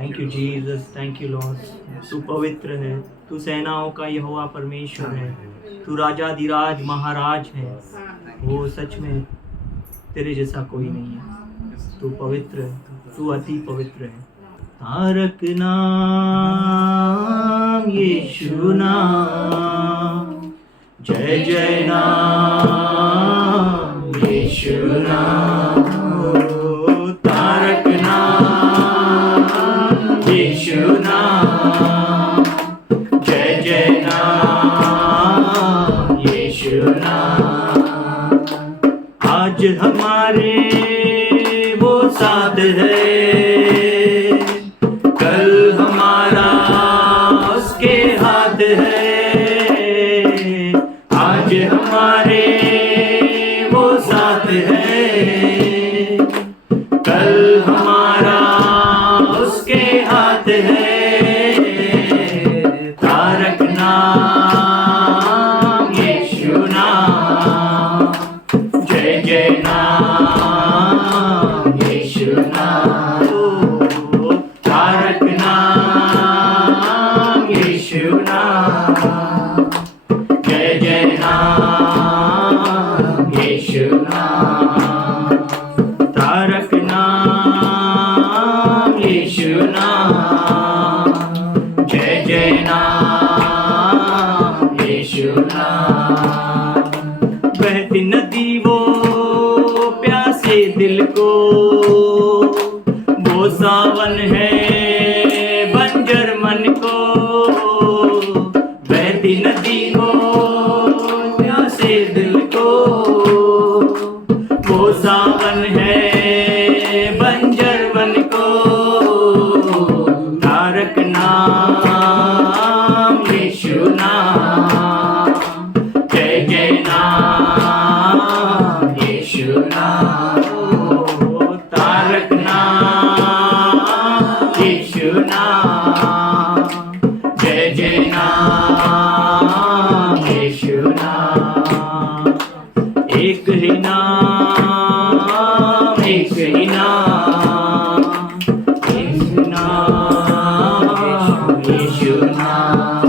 Thank you Jesus, thank you Lord. तू पवित्र है, तू सेनाओं का यहोवा परमेश्वर है, तू राजाधिराज महाराज है। वो सच में तेरे जैसा कोई नहीं है। तू पवित्र है, तू अति पवित्र है। तारक नाम यीशु नाम, जय जय नाम यीशु नाम। तारक नाम यीशु नाम, जय जय नाम यीशु नाम। आज हमारे वो साथ है, कल हमारा उसके हाथ है। आज हमारे वो साथ है, कल हमारा उसके हाथ है। तारक नाम यीशु नाम, जय जय नाम यीशु नाम। तारक नाम यीशु नाम, जय जय नाम यीशु नाम। तारक नाम यीशु नाम, जय जय नाम यीशु नाम। बहती नदी वो प्यासे दिल को, वो सावन है बंजर मन को। बहती नदी को प्यासे दिल को, वो सावन है बंजर मन को। तारक नाम यीशु नाम, जय जय नाम यीशु नाम। तारक नाम यीशु नाम, जय जय नाम यीशु नाम। एक ही नाम, एक ही नाम, एक नाम यीशु नाम।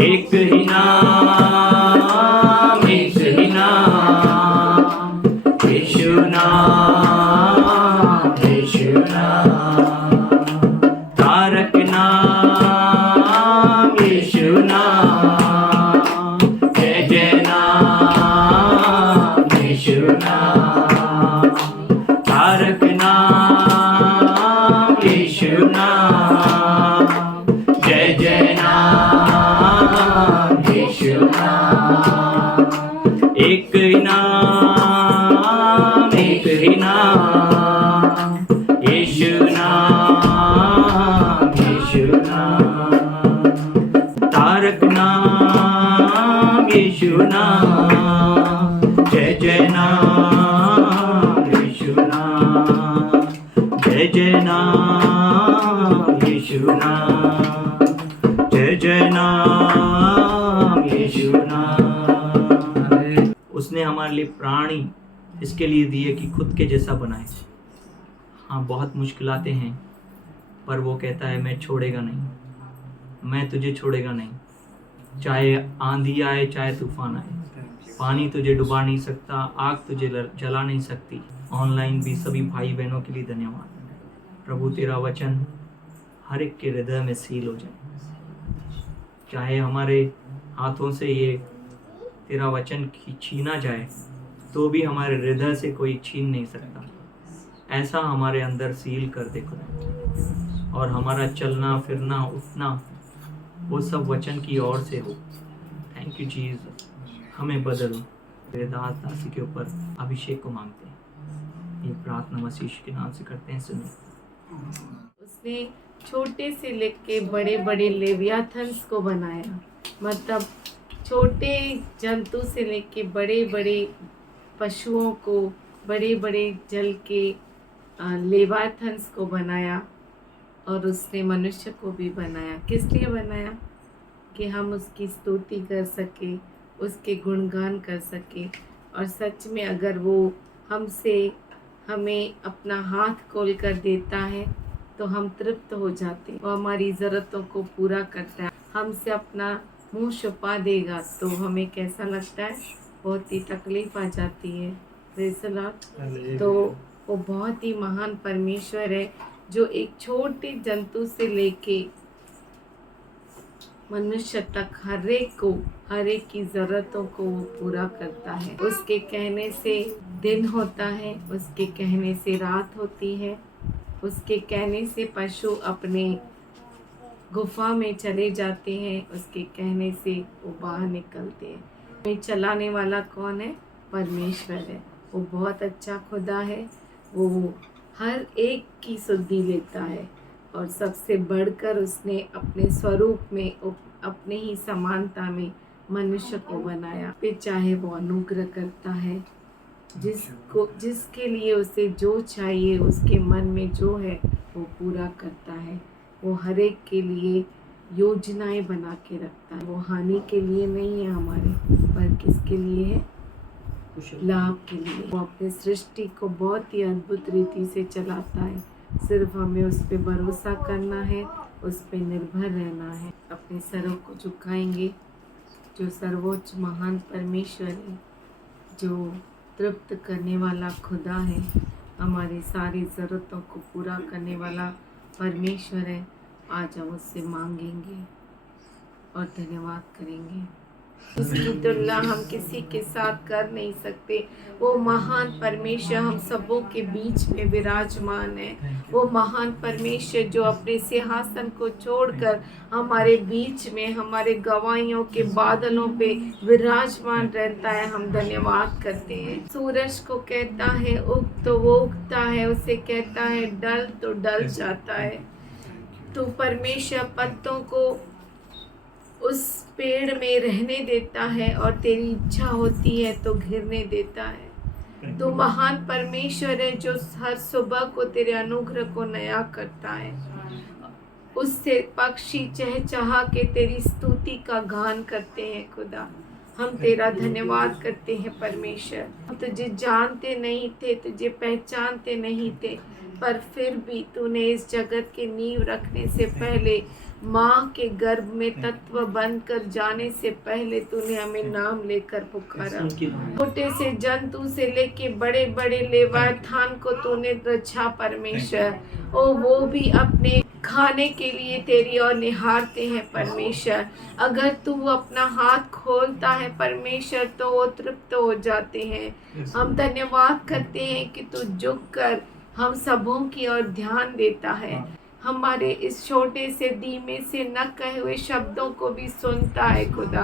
एक ही नाम, एक ही नाम, यीशु नाम यीशु नाम। तारक नाम यीशु नाम, जय जय नाम यीशु नाम। तारक नाम यीशु नाम, जय जय नाम यीशु नाम। एक ही नाम, एक ही नाम, यीशु नाम यीशु नाम। तारक नाम यीशु नाम, जय जय नाम यीशु नाम। जय जय नाम यीशु नाम, जय जय नाम यीशु नाम। उसने हमारे लिए प्राणी इसके लिए दिए कि खुद के जैसा बनाए। हाँ, बहुत मुश्किलातें हैं, पर वो कहता है मैं छोड़ेगा नहीं, मैं तुझे छोड़ेगा नहीं। चाहे आंधी आए, चाहे तूफान आए, पानी तुझे डुबा नहीं सकता, आग तुझे जला नहीं सकती। ऑनलाइन भी सभी भाई बहनों के लिए धन्यवाद। प्रभु तेरा वचन हर एक के हृदय में सील हो जाए। चाहे हमारे हाथों से ये तेरा वचन छीना जाए, तो भी हमारे हृदय से कोई छीन नहीं सकता। ऐसा हमारे अंदर सील कर दे खुदा, और हमारा चलना फिरना उठना वो सब वचन की ओर से हो। थैंक यू जीसस, हमें बदलो। तेरे दास दासी के ऊपर अभिषेक को मांगते हैं, ये प्रार्थना मसीह के नाम से करते हैं, सुनो। उसने छोटे से लेके बड़े बड़े लेवियाथन्स को बनाया, मतलब छोटे जंतु से लेके बड़े बड़े पशुओं को, बड़े बड़े जल के लेवियाथन्स को बनाया। और उसने मनुष्य को भी बनाया। किस लिए बनाया? कि हम उसकी स्तुति कर सके, उसके गुणगान कर सके। और सच में अगर वो हमें अपना हाथ खोल कर देता है तो हम तृप्त हो जाते हैं। वो हमारी ज़रूरतों को पूरा करता है। हमसे अपना मुंह छुपा देगा तो हमें कैसा लगता है, बहुत ही तकलीफ आ जाती है। Praise the Lord। तो वो बहुत ही महान परमेश्वर है जो एक छोटे जंतु से लेके मनुष्य तक हर एक की ज़रूरतों को वो पूरा करता है। उसके कहने से दिन होता है, उसके कहने से रात होती है, उसके कहने से पशु अपने गुफा में चले जाते हैं, उसके कहने से वो बाहर निकलते हैं। हमें चलाने वाला कौन है? परमेश्वर है। वो बहुत अच्छा खुदा है। वो हर एक की सुधि लेता है और सबसे बढ़कर उसने अपने स्वरूप में, अपने ही समानता में मनुष्य को बनाया। फिर चाहे वो अनुग्रह करता है, जिसके लिए उसे जो चाहिए, उसके मन में जो है वो पूरा करता है। वो हर एक के लिए योजनाएं बना के रखता है। वो हानि के लिए नहीं है हमारे, पर किसके लिए है? लाभ के लिए। वो अपने सृष्टि को बहुत ही अद्भुत रीति से चलाता है। सिर्फ हमें उस पर भरोसा करना है, उस पर निर्भर रहना है। अपने सरों को झुकाएंगे। जो सर्वोच्च महान परमेश्वर है, जो तृप्त करने वाला खुदा है, हमारी सारी ज़रूरतों को पूरा करने वाला परमेश्वर है, आज हम उससे मांगेंगे और धन्यवाद करेंगे। उसकी तुलना हम किसी के साथ कर नहीं सकते। वो महान परमेश्वर हम सबों के बीच में विराजमान है। वो महान परमेश्वर जो अपने सिंहासन को छोड़कर हमारे बीच में, हमारे गवाहियों के बादलों पे विराजमान रहता है। हम धन्यवाद करते हैं। सूरज को कहता है उग तो वो उगता है, उसे कहता है डल तो डल जाता है। तो परमेश्वर पत्तों को उस पेड़ में रहने देता है और तेरी इच्छा होती है तो घिरने देता है। तो महान परमेश्वर है जो हर सुबह को तेरे अनुग्रह को नया करता है। उससे पक्षी चहचहा के तेरी स्तुति का गान करते हैं। खुदा, हम तेरा धन्यवाद करते हैं परमेश्वर। हम तुझे जानते नहीं थे, तुझे पहचानते नहीं थे, पर फिर भी तूने इस जगत की नींव रखने से पहले, माँ के गर्भ में तत्व बनकर जाने से पहले तूने हमें नाम लेकर पुकारा। छोटे से जंतु से लेके बड़े बड़े लेवाथान को तूने रचा परमेश्वर। ओ वो भी अपने खाने के लिए तेरी ओर निहारते हैं परमेश्वर। अगर तू अपना हाथ खोलता है परमेश्वर तो वो तृप्त हो जाते हैं। हम धन्यवाद करते हैं कि तू झुक कर हम सबों की ओर ध्यान देता है। हमारे इस छोटे से धीमे से न कहे हुए शब्दों को भी सुनता है खुदा।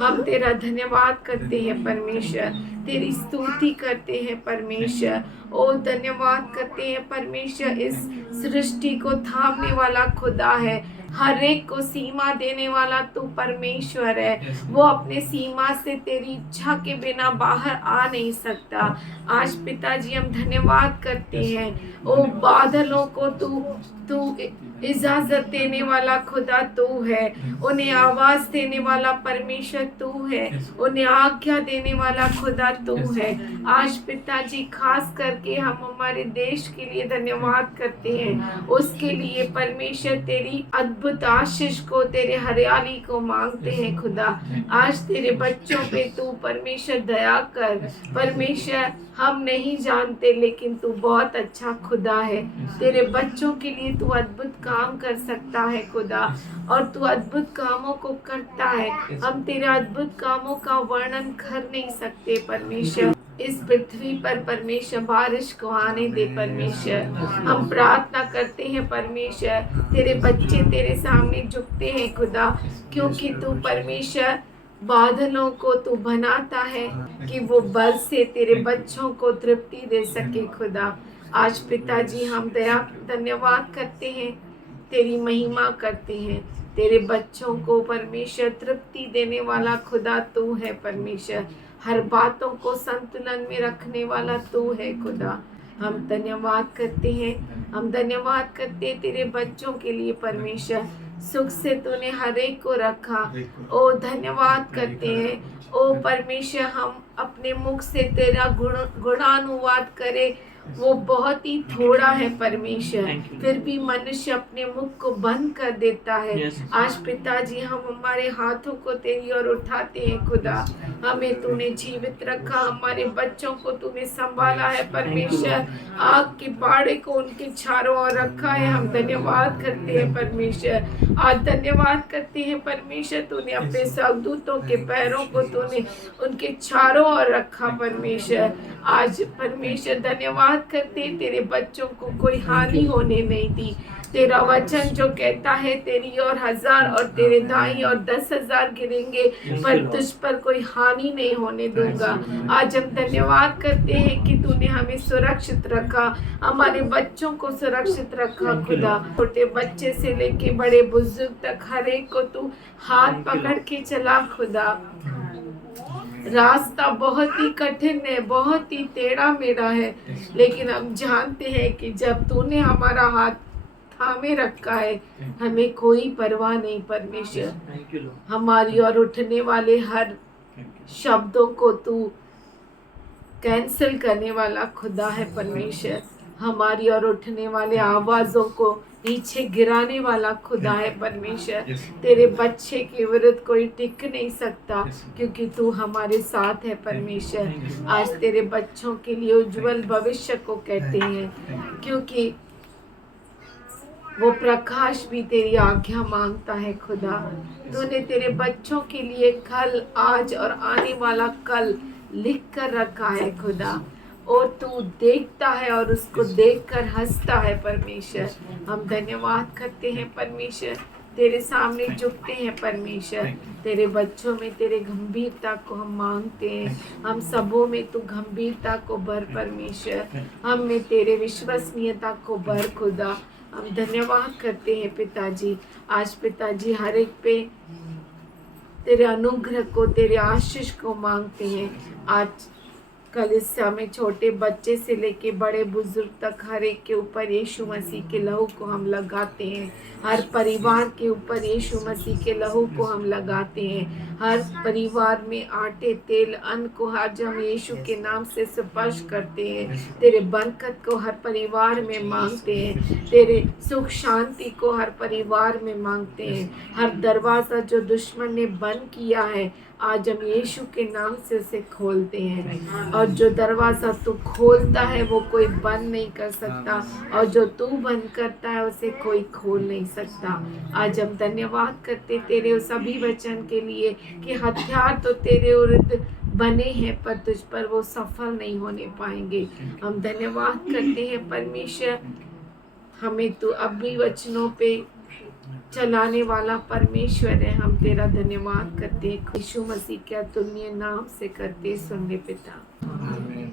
हम तेरा धन्यवाद करते हैं परमेश्वर, तेरी स्तुति करते हैं परमेश्वर। ओ धन्यवाद करते हैं परमेश्वर, इस सृष्टि को थामने वाला खुदा है, हर एक को सीमा देने वाला तू परमेश्वर है। वो अपने सीमा से तेरी इच्छा के बिना बाहर आ नहीं सकता। आज पिताजी हम धन्यवाद करते हैं। ओ बादलों को तू इजाजत देने वाला खुदा तू है, उन्हें आवाज देने वाला परमेश्वर तू है, उन्हें आज्ञा देने वाला खुदा तू है। आज पिताजी खास करके हम हमारे देश के लिए धन्यवाद करते हैं। उसके लिए परमेश्वर तेरी अद्भुत आशीष को, तेरे हरियाली को मांगते हैं खुदा। आज तेरे बच्चों पे तू परमेश्वर दया कर। परमेश्वर हम नहीं जानते लेकिन तू बहुत अच्छा खुदा है। तेरे बच्चों के लिए तू अद्भुत काम कर सकता है खुदा, और तू अद्भुत कामों को करता है। हम तेरे अद्भुत कामों का वर्णन कर नहीं सकते परमेश्वर। इस पृथ्वी पर परमेश्वर बारिश को आने दे परमेश्वर। हम प्रार्थना करते हैं परमेश्वर, तेरे बच्चे तेरे सामने झुकते हैं खुदा, क्योंकि तू परमेश्वर बादलों को तू बनाता है कि वो बरसे तेरे बच्चों को तृप्ति दे सके खुदा। आज पिताजी हम धन्यवाद करते हैं, तेरी महिमा करते हैं। तेरे बच्चों को परमेश्वर तृप्ति देने वाला खुदा तू है परमेश्वर। हर बातों को संतुलन में रखने वाला तू है खुदा। हम धन्यवाद करते हैं, हम धन्यवाद करते हैं तेरे बच्चों के लिए परमेश्वर। सुख से तूने हर एक को रखा। ओ धन्यवाद करते हैं। ओ परमेश्वर हम अपने मुख से तेरा गुणानुवाद करें वो बहुत ही थोड़ा है परमेश्वर, Thank you. फिर भी मनुष्य अपने मुख को बंद कर देता है। Yes. आज पिताजी हम हमारे हाथों को तेरी ओर उठाते हैं खुदा, हमें तूने जीवित रखा, हमारे बच्चों को तूने संभाला है परमेश्वर, आग के बाड़े को उनके चारों ओर रखा है। हम धन्यवाद करते हैं परमेश्वर, आज धन्यवाद करते हैं परमेश्वर, तूने अपने स्वर्गदूतों के पैरों को तूने उनके चारों ओर रखा परमेश्वर। आज परमेश्वर धन्यवाद करते हैं, तेरे बच्चों को कोई हानि होने नहीं दी। तेरा वचन जो कहता है तेरी और 1000 और तेरे दाई और 10,000 गिरेंगे पर तुझ पर कोई हानि नहीं होने दूंगा। आज हम धन्यवाद करते हैं कि तूने हमें सुरक्षित रखा, हमारे बच्चों को सुरक्षित रखा खुदा। छोटे बच्चे से लेके बड़े बुजुर्ग तक हर एक को तू हाथ पकड़ के चला खुदा। रास्ता बहुत ही कठिन है, बहुत ही टेढ़ा मेढ़ा है, लेकिन हम जानते हैं कि जब तूने हमारा हाथ थामे रखा है हमें कोई परवाह नहीं परमेश्वर। Thank you, Lord. हमारी ओर उठने वाले हर Thank you. शब्दों को तू कैंसिल करने वाला खुदा है परमेश्वर। हमारी ओर उठने वाले आवाजों को नीचे गिराने वाला खुदा है परमेश्वर। Yes. तेरे बच्चे के विरुद्ध कोई टिक नहीं सकता Yes. क्योंकि तू हमारे साथ है परमेश्वर। Thank you. आज तेरे बच्चों के लिए उज्जवल भविष्य को कहते हैं, क्योंकि वो प्रकाश भी तेरी आज्ञा मांगता है खुदा। तूने तेरे बच्चों के लिए कल, आज और आने वाला कल लिख कर रखा है खुदा, और तू देखता है और उसको देखकर हंसता है परमेश्वर। हम धन्यवाद करते हैं परमेश्वर, तेरे सामने झुकते हैं परमेश्वर। तेरे बच्चों में तेरे गंभीरता को हम मांगते हैं, हम सबों में तू गंभीरता को भर परमेश्वर, हम में तेरे विश्वसनीयता को भर खुदा। हम धन्यवाद करते हैं पिताजी। आज पिताजी हर एक पे तेरे अनुग्रह को, तेरे आशीष को मांगते हैं। आज कलीसिया में छोटे बच्चे से लेके बड़े बुजुर्ग तक हर एक के ऊपर यीशु मसीह के लहू को हम लगाते हैं। हर परिवार के ऊपर यीशु मसीह के लहू को हम लगाते हैं। हर परिवार में आटे, तेल, अन्न को आज हम यीशु के नाम से स्पर्श करते हैं। तेरे बरकत को हर परिवार में मांगते हैं, तेरे सुख शांति को हर परिवार में मांगते हैं। हर दरवाज़ा जो दुश्मन ने बंद किया है आज हम यीशु के नाम से उसे खोलते हैं, और जो दरवाज़ा तू खोलता है वो कोई बंद नहीं कर सकता, और जो तू बंद करता है उसे कोई खोल नहीं सकता। आज हम धन्यवाद करते तेरे उस सभी वचन के लिए कि हथियार तो तेरे विरुद्ध बने हैं पर तुझ पर वो सफल नहीं होने पाएंगे। हम धन्यवाद करते हैं परमेश्वर, हमें तू अपनी वचनों पे चलाने वाला परमेश्वर है। हम तेरा धन्यवाद करते हैं यीशु मसीह के अतुलनीय नाम से करते सुन ले पिता। Amen.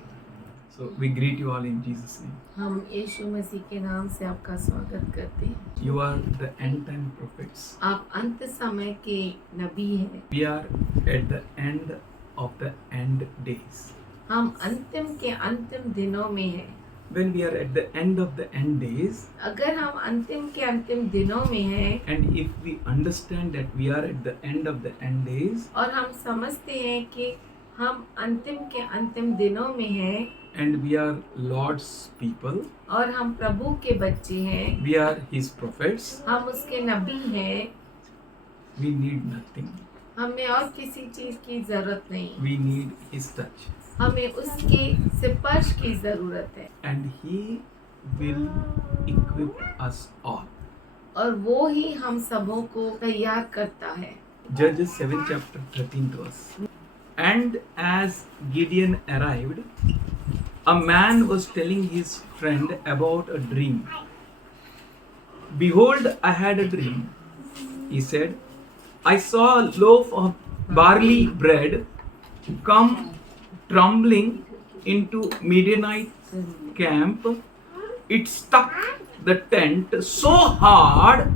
So we greet you all in Jesus' name. हम यीशु मसीह के नाम से आपका स्वागत करते हैं। You are the end time prophets. आप अंत समय के नबी हैं। We are at the end of the end days. हम अंतिम के अंतिम दिनों में हैं। When we are at the end of the end days, अगर हम अंतिम के अंतिम दिनों में हैं and if we understand that we are at the end of the end days, और हम समझते हैं कि हम अंतिम के अंतिम दिनों में हैं and we are Lord's people, और हम प्रभु के बच्चे हैं, we are His prophets, हम उसके नबी हैं, we need nothing. हमें और किसी चीज़ की ज़रूरत नहीं, We need His touch. हमें उसके स्पर्श की ज़रूरत है, And He will equip us all. और वो ही हम सबों को तैयार करता है। Judges 7 chapter 13th verse. And as Gideon arrived, a man was telling his friend about a dream. Behold, I had a dream. He said, I saw a loaf of barley bread come tumbling into Midianite camp. It stuck the tent so hard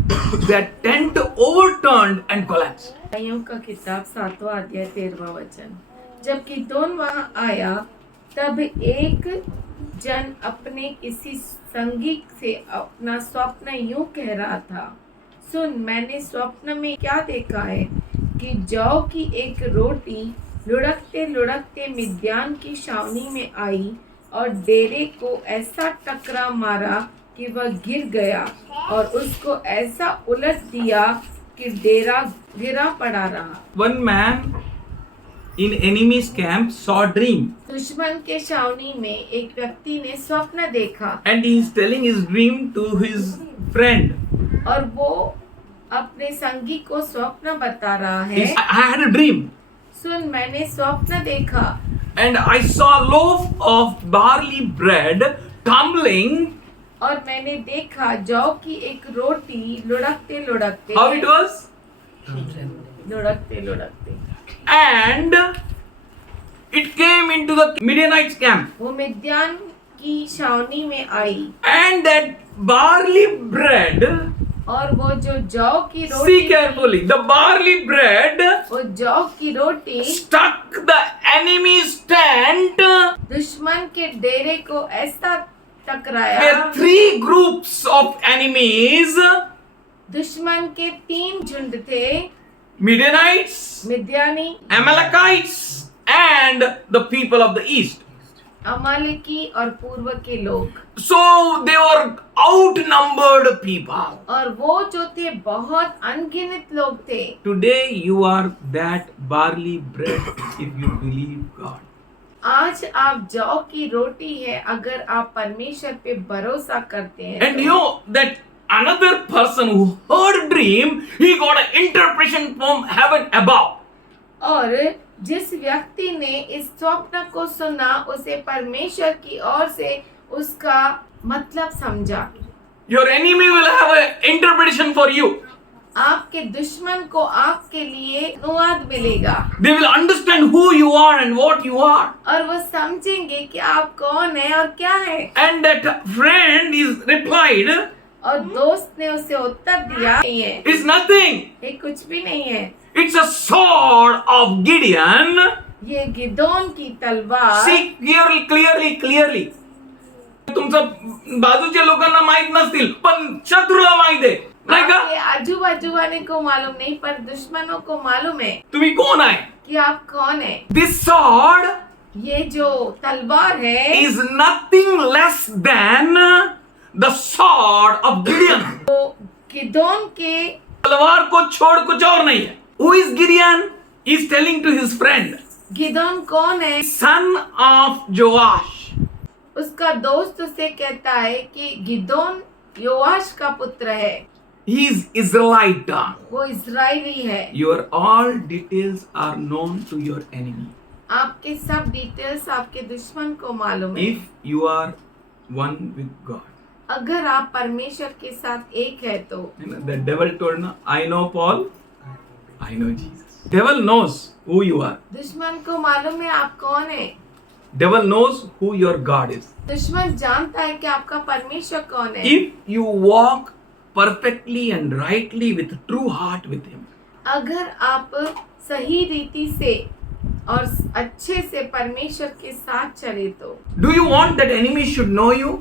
that tent overturned and collapsed. यूं का किताब 7वां अध्याय 13वां वचन। जब गिदोन वहां आया तब एक जन अपने किसी संगी से अपना स्वप्न यूं कह रहा था, सुन, मैंने स्वप्न में क्या देखा है कि जौ की एक रोटी लुढ़कते लुढ़कते मिद्यान की छावनी में आई, और डेरे को ऐसा टकरा मारा कि वह गिर गया और उसको ऐसा उलट दिया कि डेरा गिरा पड़ा रहा। One man in enemy's camp saw a dream, दुश्मन के छावनी में एक व्यक्ति ने स्वप्न देखा and he is telling his dream to his friend. और वो अपने संगी को स्वप्न बता रहा है। I had a dream, सुन, मैंने स्वप्न देखा and I saw a loaf of barley bread tumbling. और मैंने देखा जौ की एक रोटी लुढ़कते लुढ़कते How it was? लुढ़कते लुढ़कते And it came into the Midianites' camp. वो मिद्यान की छावनी में आई And that barley bread, और वो जो जौ की see roti carefully, the barley bread वो जौ की रोटी struck the enemy's tent. दुश्मन के डेरे को ऐसा टकराया। Where 3 groups of enemies, दुश्मन के 3 झुंड थे, Midianites, मिद्यानी, Amalekites, and the people of the east. अमालेकी और पूर्व के लोग। So they were outnumbered people. और वो जो थे बहुत अनगिनत लोग थे। Today you are that barley bread if you believe God. आज आप जौ की रोटी है अगर आप परमेश्वर पे भरोसा करते हैं। And you know that another person who heard dream, he got an interpretation from heaven above. और जिस व्यक्ति ने इस स्वप्न को सुना उसे परमेश्वर की ओर से उसका मतलब समझा। Your enemy will have an interpretation for you. आपके दुश्मन को आपके लिए अनुवाद मिलेगा They will understand who you are and what you are. और वो समझेंगे कि आप कौन है और क्या है। And that friend is replied, और दोस्त ने उसे उत्तर दिया, नहीं है, it's nothing. ये कुछ भी नहीं है, It's a sword of Gideon. ये गिदोन की तलवार। See clearly. तुमचं बाजूच्या लोकांना माहित नसतील पण शत्रूला माहित आहे नाही का? आपके आजू बाजू वाले को मालूम नहीं पर दुश्मनों को मालूम है तुम्ही कोण आहे? कि आप कौन है। This sword ये जो तलवार है is nothing less than the sword of Gideon. वो गिदोन के तलवार को छोड़ कुछ और नहीं है. Who is Gideon? He is telling to his friend, Gideon कौन है? son of Joash. उसका दोस्त उसे कहता है कि गिदोन योआश का पुत्र है, He is Israelite. वो इजरायली है। Your all details are known to your enemy. आपके सब डिटेल्स आपके दुश्मन को मालूम है। If you are one with God. अगर आप परमेश्वर के साथ एक है तो। The devil told na, I know Paul, I know Jesus. Devil knows who you are. दुश्मन को मालूम है आप कौन है। Devil knows who your God is. दुश्मन जानता है कि आपका परमेश्वर कौन है। If you walk perfectly and rightly with true heart with Him, अगर आप सही रीति से और अच्छे से परमेश्वर के साथ चले तो। do you want that enemy should know you?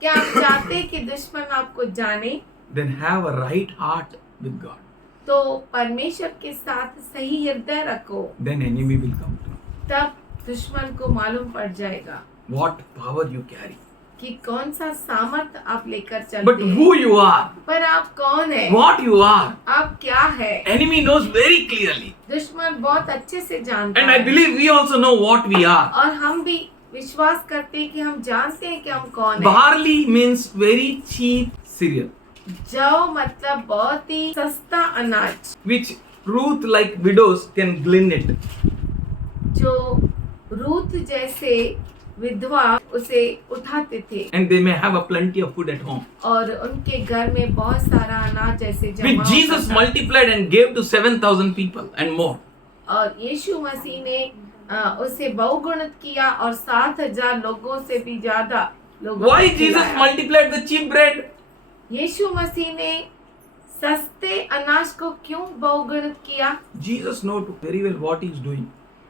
क्या आप चाहते हैं कि दुश्मन आपको जाने? Then have a right heart with God. तो परमेश्वर के साथ सही हृदय रखो, Then enemy will come to know तब दुश्मन को मालूम पड़ जाएगा what power you carry. कि कौन सा सामर्थ आप लेकर चलते But हैं। who you are, पर आप कौन है, what you are, आप क्या है, enemy knows very clearly. दुश्मन बहुत अच्छे से जानता And I है। believe we also know what we are. और हम भी विश्वास करते हैं कि हम जानते हैं कि हम कौन है। Barley means very cheap cereal, जौ मतलब बहुत ही सस्ता अनाज, which Ruth like widows can glean it. जो रूथ जैसे विधवा उसे उठाते थे And they may have a plenty of food at home. और उनके घर में बहुत सारा अनाज जैसे जमा Which Jesus होता था। multiplied and gave to 7,000 people and more. और यीशु मसीह ने उसे बहुगुणित किया और 7,000 लोगों से भी ज्यादा लोगों Why को Jesus खिलाया। multiplied the cheap bread? यीशु मसीह ने सस्ते अनाज को क्यों बहुगुणित किया? Jesus knows very well what he is doing.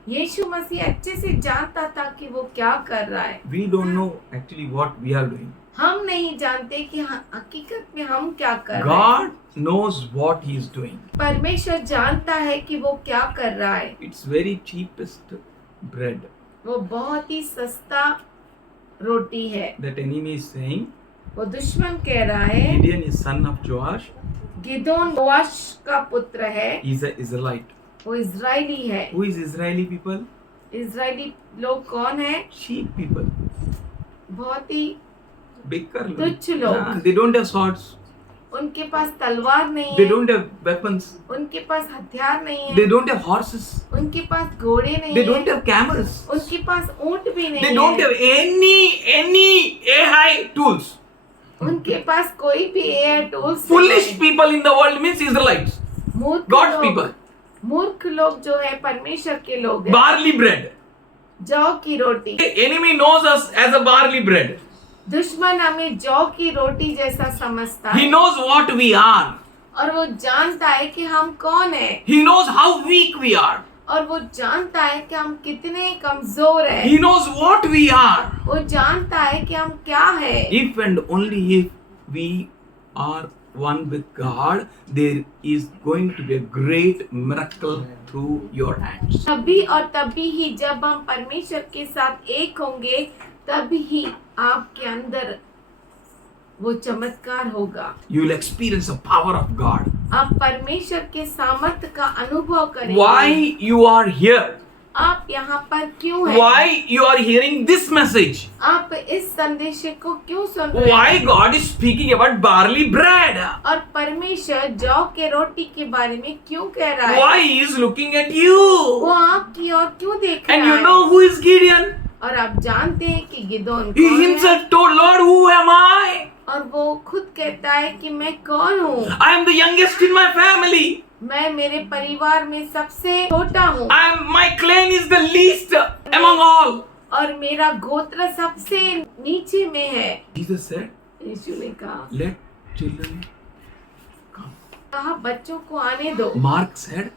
यीशु मसीह अच्छे से जानता था कि वो क्या कर रहा है। We don't know actually what we are doing. हम नहीं जानते कि हकीकत में हम क्या कर रहे हैं। God knows what he is doing. परमेश्वर जानता है कि वो क्या कर रहा है। It's very cheapest bread. वो बहुत ही सस्ता रोटी है। That enemy is saying, वो दुश्मन कह रहा है Gideon is son of Joash, Gideon योआश का पुत्र है, he is an Israelite. वो इजरायली है। Who is Israeli people? Israeli लोग कौन है? Sheep people. बहुत ही Baker. तुच्छ लोग। Nah, they don't have swords. उनके पास तलवार नहीं They है, don't have weapons. उनके पास हथियार नहीं They है, don't have horses. उनके पास घोड़े नहीं They don't है, have camels. उनके पास ऊंट भी नहीं They don't है, have any AI tools. उनके पास कोई भी AI tools Foolish people in the world means Israelites. मूर्ख God's लोग, people. मूर्ख लोग जो है परमेश्वर के लोग हैं। Barley bread. जौ की रोटी, The enemy knows us as a barley bread. दुश्मन हमें जौ की रोटी जैसा समझता He है knows what we are. और वो जानता है कि हम कौन है, He knows how weak we are. और वो जानता है कि हम कितने कमजोर हैं, He knows what we are. वो जानता है कि हम क्या है। If and only if we are one with God, there is going to be a great miracle through your hands. तभी और तभी ही जब हम परमेश्वर के साथ एक होंगे, तभी ही आपके अंदर वो चमत्कार होगा। You will experience the power of God. आप परमेश्वर के सामर्थ्य का अनुभव करेंगे। Why you are here? आप यहाँ पर क्यों हैं? Why you are hearing this message? आप इस संदेश को क्यों सुन रहे हैं? Why God is speaking about barley bread? और परमेश्वर जौ के रोटी के बारे में क्यों कह रहा है? Why he is looking at वो you? आपकी ओर क्यों देख And रहा you है? know who is Gideon? और आप जानते हैं कि गिदोन He कौन है? himself told, Lord, who am I? और वो खुद कहता है कि मैं कौन हूँ? I am the youngest in my family. मैं मेरे परिवार में सबसे छोटा हूँ My clan is the least among all. और मेरा गोत्र सबसे नीचे में है। Jesus said, यीशु ने कहा let children come. बच्चों को आने दो। Mark said,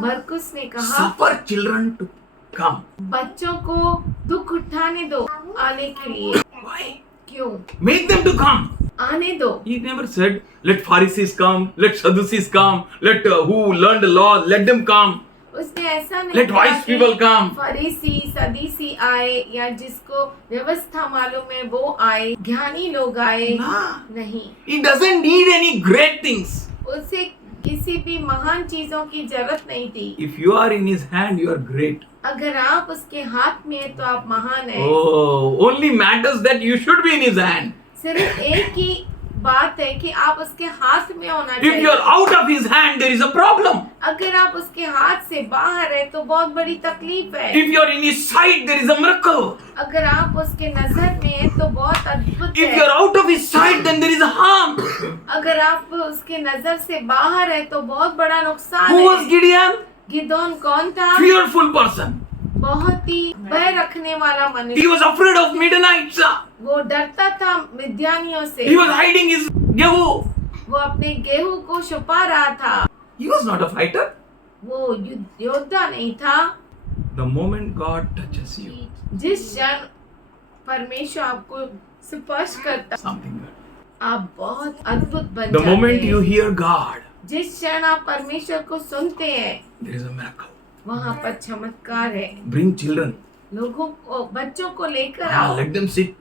मरकुस ने कहा suffer children to come. बच्चों को दुख उठाने दो आने के लिए। Why? क्यों? Make them to come. आने दो। He never said, let Pharisees come, let Sadducees come, let who learned the law, let them come. उसने ऐसा नहीं Let कहा wise कि people come. फरीसी सदीसी आए या जिसको व्यवस्था मालूम है वो आए, ज्ञानी लोग आए। Nah. नहीं, He doesn't need any great things. उसे किसी भी महान चीजों की जरूरत नहीं थी। If you are in his hand, you are great. अगर आप उसके हाथ में है तो आप महान हैं। Oh, only matters that you should be in his hand. सिर्फ एक ही बात है कि आप उसके हाथ में होना If you चाहिए। are out of his hand, there is a problem. अगर आप उसके हाथ से बाहर है तो बहुत बड़ी तकलीफ है। If you are in his sight, there is a miracle. अगर आप उसके नजर में है तो बहुत अद्भुत If you है। are out of his sight, then there is a harm. अगर आप उसके नजर से बाहर है तो बहुत बड़ा नुकसान Who was है। Gideon? गिदोन कौन था? Fearful person. बहुत ही भय रखने वाला He मनुष्य। was afraid of Midianites. वो डरता था मिद्यानियों से। He was hiding his gehu. वो अपने गेहूं को छुपा रहा था। He was not a fighter. वो योद्धा नहीं था। The moment God touches you, जिस क्षण परमेश्वर आपको स्पर्श करता, something good. आप बहुत अद्भुत बन The जाते moment you हैं। hear God, जिस क्षण आप परमेश्वर को सुनते हैं, there is a miracle. वहाँ पर चमत्कार है। Bring children. लोगों को, बच्चों को लेकर Ah, आओ, let them sit.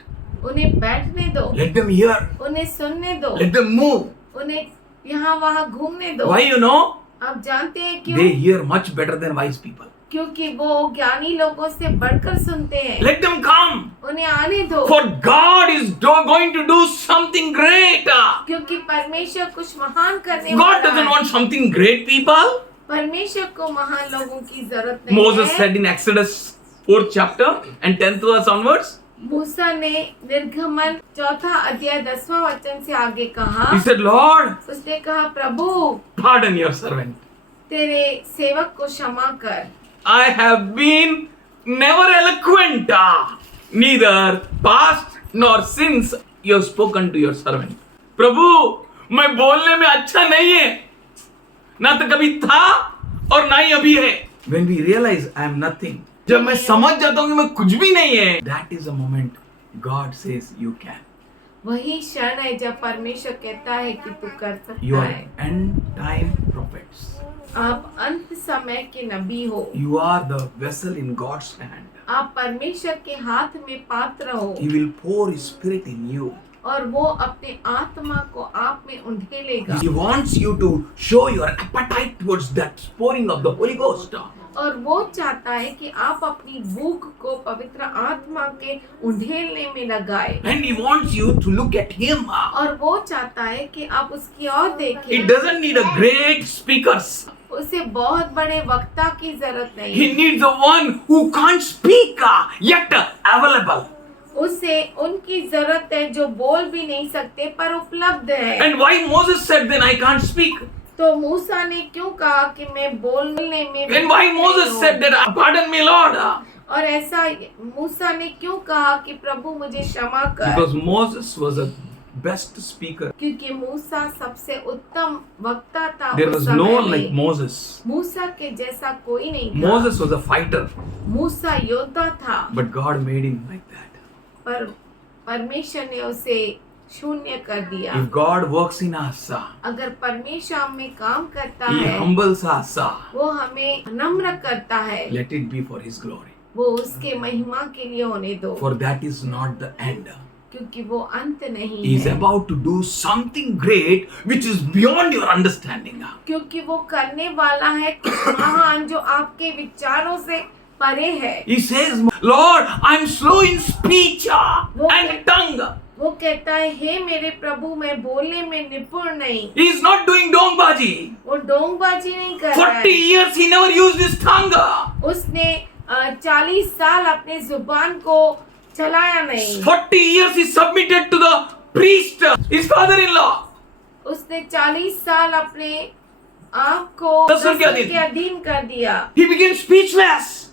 उन्हें बैठने दो, Let them hear. उन्हें सुनने दो, Let them move. उन्हें यहाँ वहाँ घूमने दो। Why you know? आप जानते हैं They क्यों? hear much better than wise people. क्योंकि वो ज्ञानी लोगों से बढ़कर सुनते हैं। Let them come. उन्हें आने दो, For God is going to do something great. क्योंकि परमेश्वर कुछ महान करने God वाला doesn't है। want something great, people. परमेश्वर को महान लोगों की जरूरत नहीं Moses है। said in Exodus 4th chapter and 10th verse onwards, मूसा ने निर्गमन 4 अध्याय 10वां वचन से आगे कहा, he said, Lord, उसने कहा प्रभु pardon your servant. तेरे सेवक को क्षमा कर। I have been never eloquent, neither past nor since you have spoken to your servant. प्रभु, मैं बोलने में अच्छा नहीं है, ना तो कभी था और ना ही अभी है। When we realize I am nothing, जब मैं समझ जाता हूँ कि मैं कुछ भी नहीं है, that is the moment God says you can. वही क्षण है जब परमेश्वर कहता है कि तू कर You सकता are है। end time prophets. आप अंत समय के नबी हो। You are the vessel in God's hand. आप परमेश्वर के हाथ में पात्र हो He will pour His Spirit in you. और वो अपने आत्मा को आप में उंडेलेगा He wants you to show your appetite towards that pouring of the Holy Ghost. और वो चाहता है कि आप अपनी भूख को पवित्र आत्मा के उंडेलने में लगाए And He wants you to look at Him. और वो चाहता है कि आप उसकी ओर It देखें। doesn't need a great speakers. उसे बहुत बड़े वक्ता की जरूरत नहीं He needs the one who can't speak yet available. उसे उनकी जरूरत है जो बोल भी नहीं सकते पर उपलब्ध है। And why Moses said then I can't speak? तो मूसा ने क्यों कहा कि मैं बोलने में And why Moses said that pardon me Lord? और ऐसा मूसा ने क्यों कहा कि प्रभु मुझे क्षमा कर? Because Moses was a best speaker. क्योंकि मूसा सबसे उत्तम वक्ता था There उस was समय no में। like Moses. मूसा के जैसा कोई नहीं था। Moses was a fighter, मूसा योद्धा था but God made him like that. पर परमेश्वर ने उसे शून्य कर दिया। If God works in us, अगर परमेश्वर हम में काम करता He है humbles us. वो हमें नम्र करता है, Let it be for His glory. वो उसके महिमा के लिए होने दो For that is not the end. क्योंकि वो अंत नहीं He is है। about to do something great which is beyond your understanding. क्योंकि वो करने वाला है कुछ महान जो आपके विचारों से परे है। He says, Lord, I'm slow in speech and tongue. वो कहता है हे मेरे प्रभु मैं बोलने में निपुण नहीं। He is not doing dongbaji. वो डोंगबाजी नहीं कर रहा 40 है। years he never used his tongue. उसने 40 साल अपने जुबान को चलाया नहीं। 40 years he submitted to the priest, his father-in-law. उसने 40 साल अपने आप को दसर के अधीन। के अधीन कर दिया। He became speechless.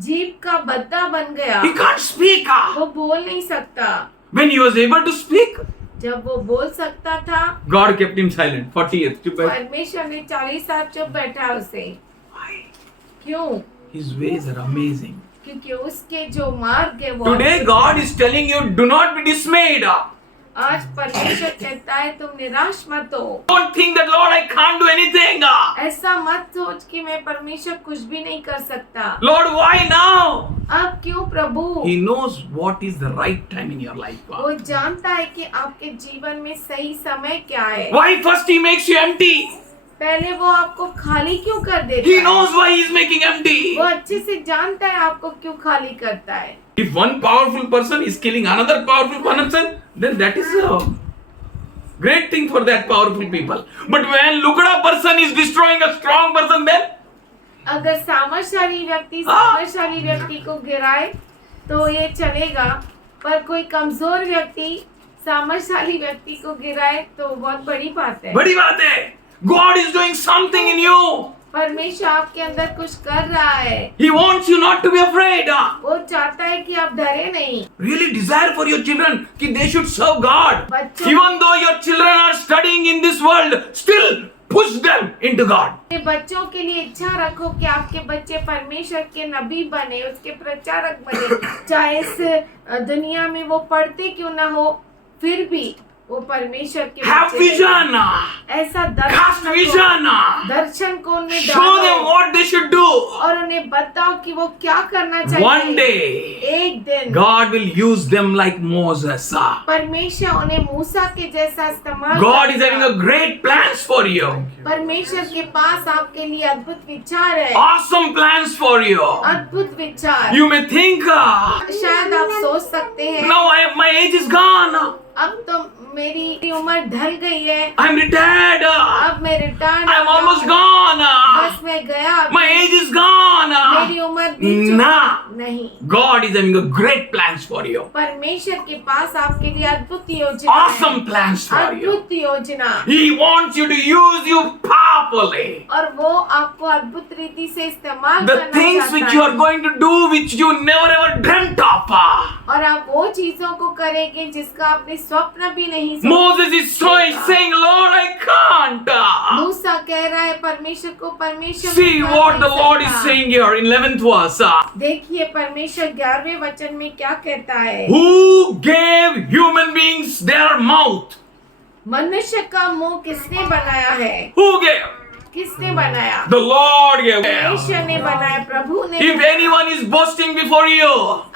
जीभ का बद्दा बन गया। He can't speak. वो बोल नहीं सकता। When he was able to speak, जब वो बोल सकता था God kept him silent. 40 years. चुप बैठ. परमेश्वर ने 40 साल चुप बैठा उसे। Why? क्यों? His ways are amazing. क्योंकि उसके जो मार्ग है वो Today God is telling you, do not be dismayed. आज परमेश्वर कहता है तुम निराश मत हो। Don't think that Lord I can't do anything. ऐसा मत सोच कि मैं परमेश्वर कुछ भी नहीं कर सकता। Lord, why now? अब क्यों प्रभु? He knows what is the right time in your life. वो जानता है कि आपके जीवन में सही समय क्या है। Why first He makes you empty? पहले वो आपको खाली क्यों कर देता He है? knows why He is making empty. वो अच्छे से जानता है आपको क्यों खाली करता है। If one powerful person is killing another powerful person, then that is a great thing for that powerful people. But when lukada person is destroying a strong person, then अगर सामर्थशाली व्यक्ति सामर्थशाली व्यक्ति को गिराए तो ये चलेगा, पर कोई कमजोर व्यक्ति सामर्थशाली व्यक्ति को गिराए तो बहुत बड़ी बात है। बड़ी बात है. God is doing something in you. परमेश्वर आपके अंदर कुछ कर रहा है। He wants you not to be afraid. वो चाहता है कि आप डरे नहीं। Really desire for your children कि they should serve God. बच्चों- Even though your children are studying in this world, still push them into God. अपने बच्चों के लिए इच्छा रखो कि आपके बच्चे परमेश्वर के नबी बने, उसके प्रचारक बने। चाहे इस दुनिया में वो पढ़ते क्यों ना हो, फिर भी वो परमेश्वर के Have बच्चे vision. ऐसा Cast दर्शन vision. दर्शन को उनमें Show them डालो what they should do. और उन्हें बताओ कि वो क्या करना चाहिए। One day, एक दिन God will use them like Moses. परमेश्वर उन्हें मूसा के जैसा इस्तेमाल God is करेगा। having a great plans for you. परमेश्वर के पास आपके लिए अद्भुत विचार है। Awesome plans for you. अद्भुत विचार। You may think, शायद आप सोच सकते हैं now my age is gone. अब तो मेरी उम्र ढल गई है, I'm retired. अब मैं रिटायर्ड I'm almost gone. बस मैं गया, My age is gone. मेरी उम्र बीत चुकी। ना. नहीं, God is having a great plans for you. परमेश्वर के पास आपके लिए अद्भुत योजना है। Awesome plans for you. अद्भुत योजना, He wants you to use you powerfully. और वो आपको अद्भुत रीति से इस्तेमाल The करना things which चाहता you है। are going to do which you never ever dreamt of. और आप वो चीजों को करेंगे जिसका आपने स्वप्न भी नहीं Moses is saying, Lord, I can't. मूसा कह रहा है परमेश्वर को, परमेश्वर See मैं कर what the नहीं Lord is सकता। saying here in 11th verse. देखिए परमेश्वर 11वें वचन में क्या कहता है। Who gave human beings their mouth? मनुष्य का मुंह किसने बनाया है? Who gave? किसने बनाया? The Lord gave. परमेश्वर ने बनाया, प्रभु ने If बनाया। anyone is boasting before you,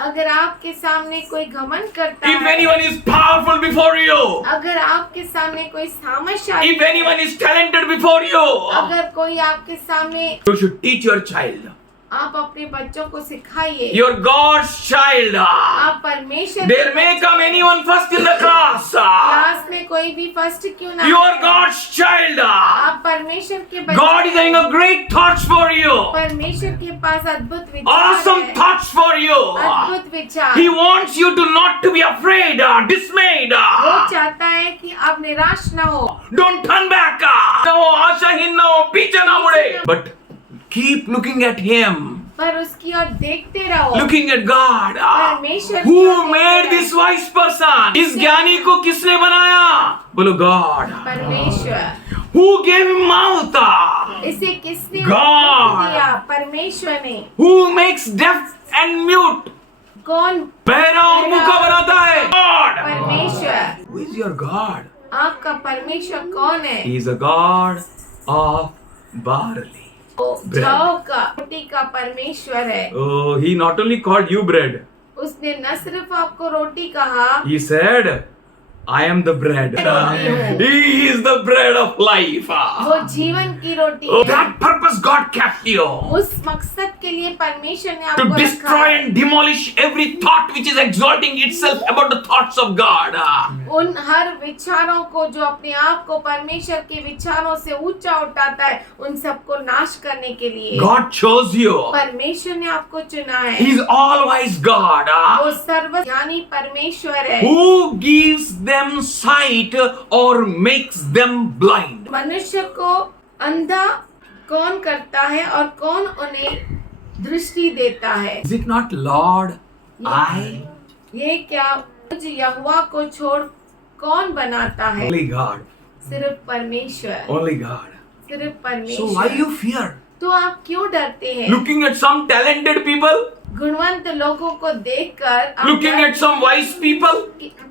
अगर आपके सामने कोई घमंड करता if है, anyone is powerful before you, अगर आपके सामने कोई सामर्थ्यशाली, if anyone is talented before you, अगर कोई आपके सामने, you should teach your child. आप अपने बच्चों को सिखाइए। Your God's child. आप परमेश्वर There के may बच्चे come हैं। anyone first in the class. Class में कोई भी फर्स्ट क्यों ना You are आए? God's child. आप परमेश्वर के बच्चे God is having हैं। a great thoughts for you. परमेश्वर के पास अद्भुत विचार Awesome है। thoughts for you. अद्भुत विचार। He wants you to not to be afraid, dismayed. वो चाहता है कि आप निराश ना हो। Don't turn back. No, आशाहीन ना हो, पीछे ना मुड़े. But keep looking at Him. पर उसकी ओर देखते रहो। Looking at God. परमेश्वर की Who ओर देखते made रहो। this wise person? इस ज्ञानी को किसने बनाया? बोलो God. परमेश्वर। Who gave him mouth? इसे किसने God. दिया? परमेश्वर ने। Who makes deaf and mute? कौन? बहरा और मूका बनाता है? God. परमेश्वर। Who is your God? आपका परमेश्वर कौन है? He is a God of barley. वो Bread. जौ का, रोटी का परमेश्वर है। Oh, he not only called you bread. उसने न सिर्फ आपको रोटी कहा, He said, I am the bread. He is the bread of life. वो जीवन की रोटी Oh, है। that purpose God kept you. उस मकसद के लिए परमेश्वर ने To आपको रखा destroy है। and demolish every thought which is exalting itself about the thoughts of God. उन हर विचारों को जो अपने आप को परमेश्वर के विचारों से ऊंचा उठाता है, उन सबको नाश करने के लिए God chose you. परमेश्वर ने आपको चुना है। He is all-wise God. वो सर्वज्ञानी परमेश्वर है। Who gives them sight or makes them blind? मनुष्य को अंधा कौन करता है और कौन उन्हें दृष्टि देता है? Is it not Lord? I? ये क्या मुझ यहोवा को छोड़ कौन बनाता है? Only God. सिर्फ परमेश्वर, Only God. सिर्फ So परमेश्वर। why you fear? तो आप क्यों डरते हैं? Looking at some talented people? गुणवंत लोगों को देखकर आप Looking at some wise people?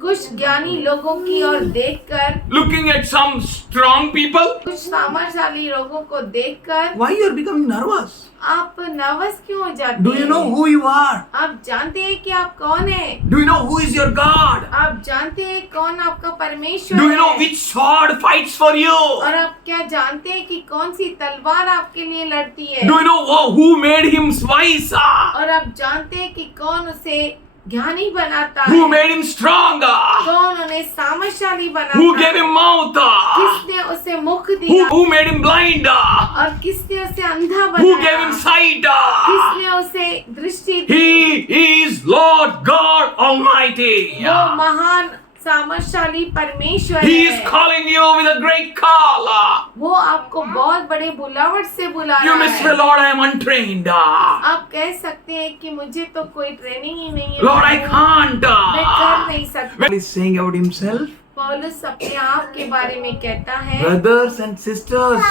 कुछ ज्ञानी लोगों की ओर देखकर, Looking at some strong people? कुछ सामर्थ्यशाली लोगों को देखकर Why you are becoming nervous? आप नर्वस क्यों हो जाते Do you know हैं? who you are? आप जानते हैं कि आप कौन हैं? Do you know who is your God? आप जानते हैं कौन आपका परमेश्वर Do you know है? which sword fights for you? और आप क्या जानते हैं कि कौन सी तलवार आपके लिए लड़ती है? Do you know who made him wise? और आप जानते हैं कि कौन उसे ज्ञानी बनाता Who है? made him strong? कौन उन्हें सामर्थ्यशाली बनाता Who है? gave him mouth? किसने उसे मुख दिया? Who made him blind? और किसने उसे अंधा Who gave बनाया? him sight? किसने उसे दृष्टि दी? He is Lord God Almighty. वो महान सामर्थ्यशाली परमेश्वर He is है। calling you with a great call. वो आपको बहुत बड़े बुलावट से बुला You रहा may say, है। Lord, I am untrained. आप कह सकते हैं कि मुझे तो कोई ट्रेनिंग ही नहीं है। Lord, I can't. मैं कर नहीं सकता। He is saying about himself, पौलुस अपने आप के बारे में कहता है, brothers and sisters,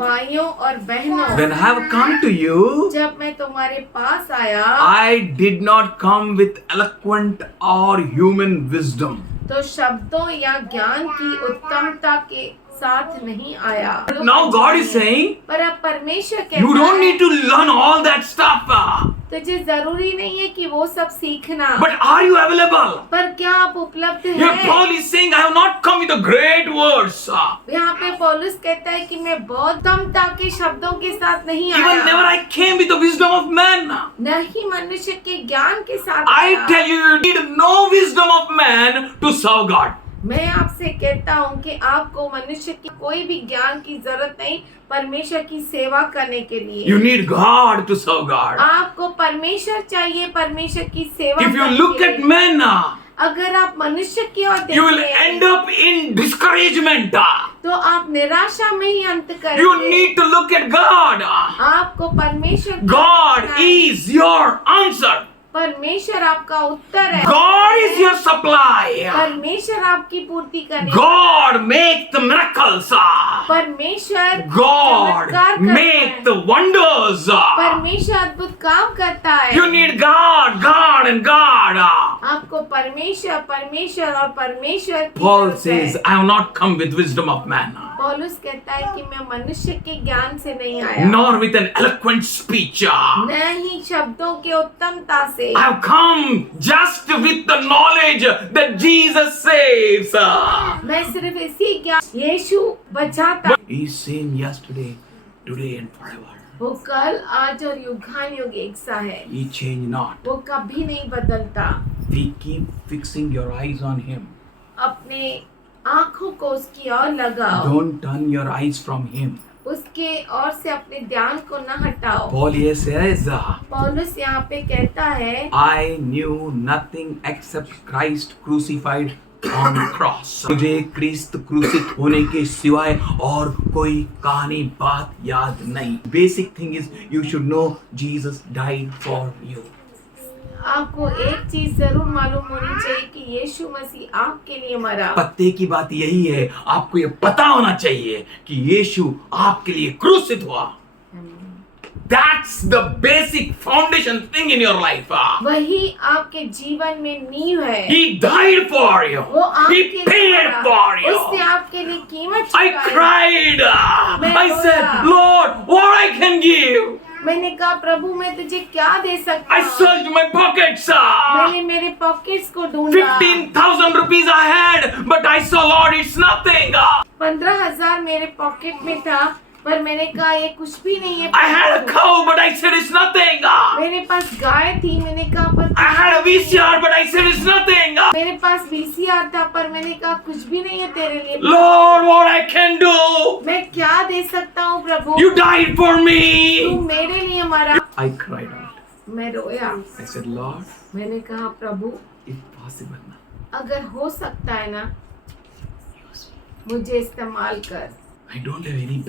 भाइयों और बहनों, when I have come to you, जब मैं तुम्हारे पास आया I did not come with eloquent or human wisdom. तो शब्दों या ज्ञान की उत्तमता के साथ नहीं आया। Now God is saying, पर अब परमेश्वर कहता you don't है, need to learn all that stuff. तुझे जरूरी नहीं है कि वो सब सीखना, But are you available? पर क्या आप उपलब्ध Here हैं? Paul is saying, I have not come with the great words. यहाँ पे पौलुस कहता है कि मैं बहुत उत्तमता के शब्दों के साथ नहीं Even never आया, I came with the wisdom of man. न ही मनुष्य के ज्ञान के साथ I आया। tell you, you need no wisdom of man to serve God. मैं आपसे कहता हूँ कि आपको मनुष्य की कोई भी ज्ञान की जरूरत नहीं परमेश्वर की सेवा करने के लिए। You need God to serve God. आपको परमेश्वर चाहिए परमेश्वर की सेवा If you करने look के at लिए। men, अगर आप मनुष्य की ओर you will देखते end हैं up in discouragement. तो आप निराशा में ही अंत You करेंगे। need to look at God. आपको परमेश्वर की God देखना है। is your answer. परमेश्वर आपका उत्तर है। God is your supply. परमेश्वर आपकी पूर्ति करेगा। God make the miracles. परमेश्वर God चमत्कार करता make है। the wonders. परमेश्वर अद्भुत काम करता है। You need God, God and God. आपको परमेश्वर परमेश्वर और परमेश्वर की Paul जरूरत है। says, I have not come with wisdom of man. पौलुस कहता है कि मैं मनुष्य के ज्ञान से नहीं आया, nor with an eloquent speech. न ही शब्दों के उत्तमता से, I have come just with the knowledge that Jesus saves. मैं सिर्फ इसी ज्ञान यीशु बचाता, He is same yesterday, today and forever. वो कल आज और युगानुयुग एक सा है, He change not. वो कभी नहीं बदलता। We keep fixing your eyes on Him. अपने आंखों को उसकी ओर लगाओ, Don't turn your eyes from Him. उसके ओर से अपने ध्यान को न हटाओ। Paul here says, पौलुस यहाँ पे कहता है, I knew nothing except Christ crucified on the cross. मुझे क्रिस्त क्रूसित होने के सिवाय और कोई कहानी बात याद नहीं. Basic thing is you should know Jesus died for you. आपको एक चीज जरूर मालूम होनी चाहिए कि यीशु मसीह आपके लिए मरा। पत्ते की बात यही है, आपको ये पता होना चाहिए कि यीशु आपके लिए क्रूसित हुआ. That's the basic foundation thing in your life. वही आपके जीवन में नींव है। He died for you. वो आपके He लिए paid मरा। for you. उसने आपके लिए कीमत I चुकाई। cried. मैं I रोया। said, Lord, what I can give? मैंने कहा प्रभु मैं तुझे क्या दे सकता I हूँ? searched my pockets. मैंने मेरे पॉकेट्स को ढूंढा। 15,000 rupees I had, but I saw, Lord, it's nothing. 15,000 मेरे पॉकेट में था, पर मैंने कहा ये कुछ भी नहीं है। I had a cow, but I said it's nothing. मेरे पास गाय थी, मैंने कहा पर I had a VCR, but I said it's nothing. मेरे पास VCR था, पर मैंने कहा कुछ भी नहीं है तेरे लिए। Lord, what I can do? मैं क्या दे सकता हूँ प्रभु? You died for तू me. मेरे लिए मरा। I cried out. मैं रोया। I said, Lord, मैंने कहा प्रभु if possible, अगर हो सकता है ना, मुझे इस्तेमाल कर। I don't have any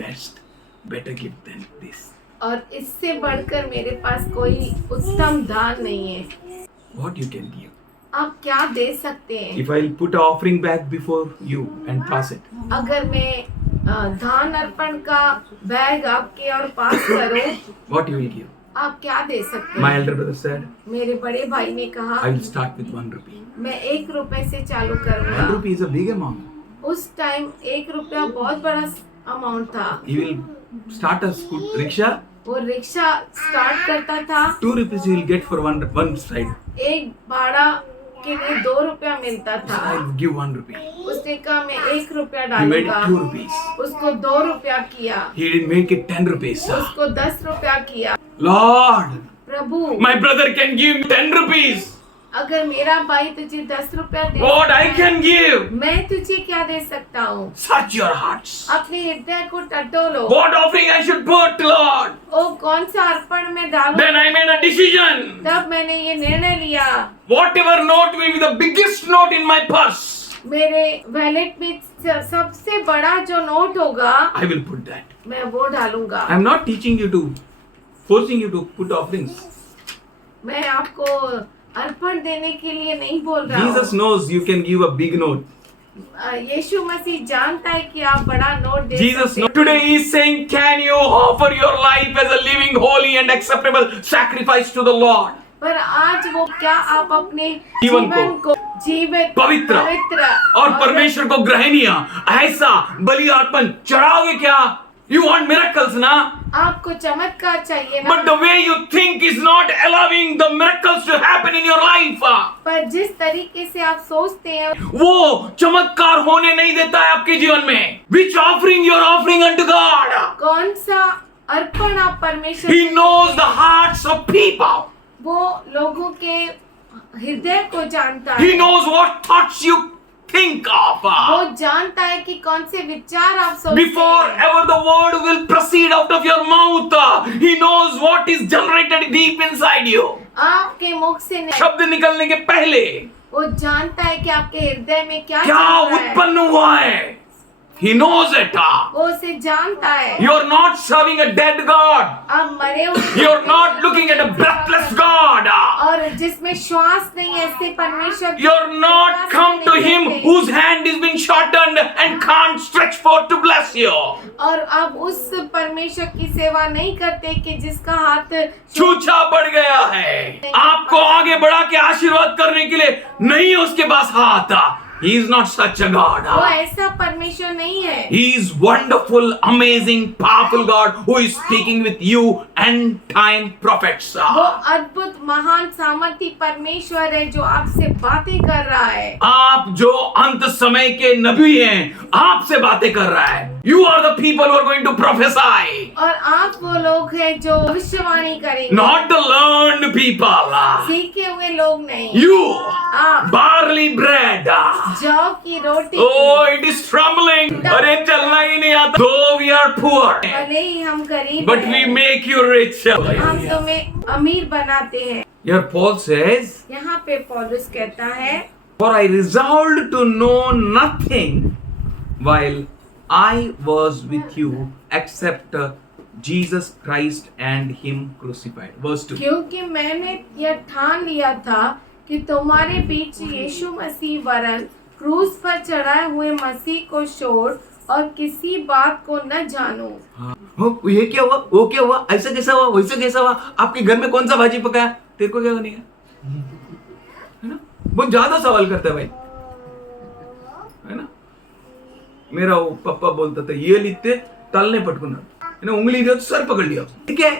better gift than this. और इससे बढ़कर मेरे पास कोई उत्तम दान नहीं है। What you can give? आप क्या दे सकते हैं? If I'll put an offering bag before you and pass it, अगर मैं दान अर्पण का बैग आपके और पास करूं, what you will give? आप क्या दे सकते My हैं? elder brother said, मेरे बड़े भाई ने कहा I will start with 1 rupee. मैं 1 रुपए से चालू 1 करूंगा। rupee is a big amount. उस टाइम 1 रुपया बहुत बड़ा अमाउंट था। He will start a rickshaw. वो रिक्शा स्टार्ट करता था, 2 rupees you will get for one side. एक भाड़ा के लिए 2 रुपया मिलता So था। I'll give 1 rupee. उसने कहा मैं 1 रुपया He made it डालूंगा। 2 rupees. उसको 2 रुपया किया, He didn't make it 10 rupees. उसको 10 रुपया किया। Lord, Prabhu my brother can give me 10 rupees. अगर मेरा भाई तुझे 10 रुपया दे What सकता I है, can give? मैं तुझे क्या दे सकता हूँ? Search your hearts. अपने हृदय को टटोलो। What offering I should put, Lord? ओ कौन सा अर्पण में डालूं? Then I made a decision. तब मैंने ये निर्णय लिया। Whatever note will be the biggest note in my purse, मेरे वैलेट में सबसे बड़ा जो नोट होगा, I will put that. मैं वो डालूंगा। I am not teaching you to, forcing you to put offerings. मैं आपको अर्पण देने के लिए नहीं बोल रहा Jesus हूँ। knows you can give a big note. यीशु मसीह जानता है कि आप बड़ा नोट दे Jesus सकते knows. हैं। Today he is saying, can you offer your life as a living, holy and acceptable sacrifice to the Lord? पर आज वो क्या आप अपने जीवन को जीवित पवित्र और परमेश्वर को ग्रहणीय ऐसा बलि अर्पण चढ़ाओगे क्या? You want miracles, ना? आपको चमत्कार चाहिए ना? But the way you think is not allowing the miracles to happen in your life. पर जिस तरीके से आप सोचते हैं वो चमत्कार होने नहीं देता है आपके जीवन में. Which offering you are offering unto God? कौन सा अर्पण आप परमेश्वर He knows the hearts of people. वो लोगों के हृदय को जानता है। He knows what thoughts you think of. वो जानता है कि कौन से विचार आप सोचते Before हैं। ever the word will proceed out of your mouth, He knows what is generated deep inside you. आपके मुख से नहीं, शब्द निकलने के पहले वो जानता है कि आपके हृदय में क्या क्या चल रहा है। उत्पन्न हुआ है. He knows it. वो उसे जानता है। You are not serving a dead God. आप मरे हुए You are not looking at a breathless God. और जिसमें श्वास नहीं है, ऐसे परमेश्वर You are not come to Him whose hand has been shortened and can't stretch forth to bless you. और आप उस परमेश्वर की सेवा नहीं करते कि जिसका हाथ छूछा बढ़ गया है. आपको आगे बढ़ा के आशीर्वाद करने के लिए नहीं उसके पास हाथ. He is not such a God. वो ऐसा परमेश्वर नहीं है। He is wonderful, amazing, powerful God who is speaking with you end time prophets. वो अद्भुत महान सामर्थी परमेश्वर है जो आपसे बातें कर रहा है। आप जो अंत समय के नबी हैं, आपसे बातें कर रहा है। You are the people who are going to prophesy. और आप वो लोग हैं जो भविष्यवाणी करेंगे। Not the learned people. सीखे हुए लोग नहीं। You, आप barley bread. जौ की रोटी। Oh, it is trembling. अरे चलना ही नहीं आता. Though we are poor, भले ही हम गरीब but we हैं, make you rich. हम तुम्हें अमीर बनाते हैं। Here Paul says, यहाँ पे पौलुस कहता है, for I resolved to know nothing while I was with you except Jesus Christ and Him crucified. Verse 2. क्योंकि मैंने यह ठान लिया था कि तुम्हारे बीच यीशु मसीह वरन क्रूस पर चढ़ाए हुए मसीह को छोड़ और किसी बात को न जानूं। हो ये क्या हुआ, वो क्या हुआ, ऐसा कैसा हुआ, वैसा कैसा हुआ, आपके घर में कौन सा भाजी पकाया, तेरे को क्या बनेगा, है ना? बहुत ज्यादा सवाल करता है भाई, है ना? मेरा वो पापा बोलता था ये लिखते तलने पटकुना, है ना, उंगली दिया तो सर पकड़ लिया, ठीक है?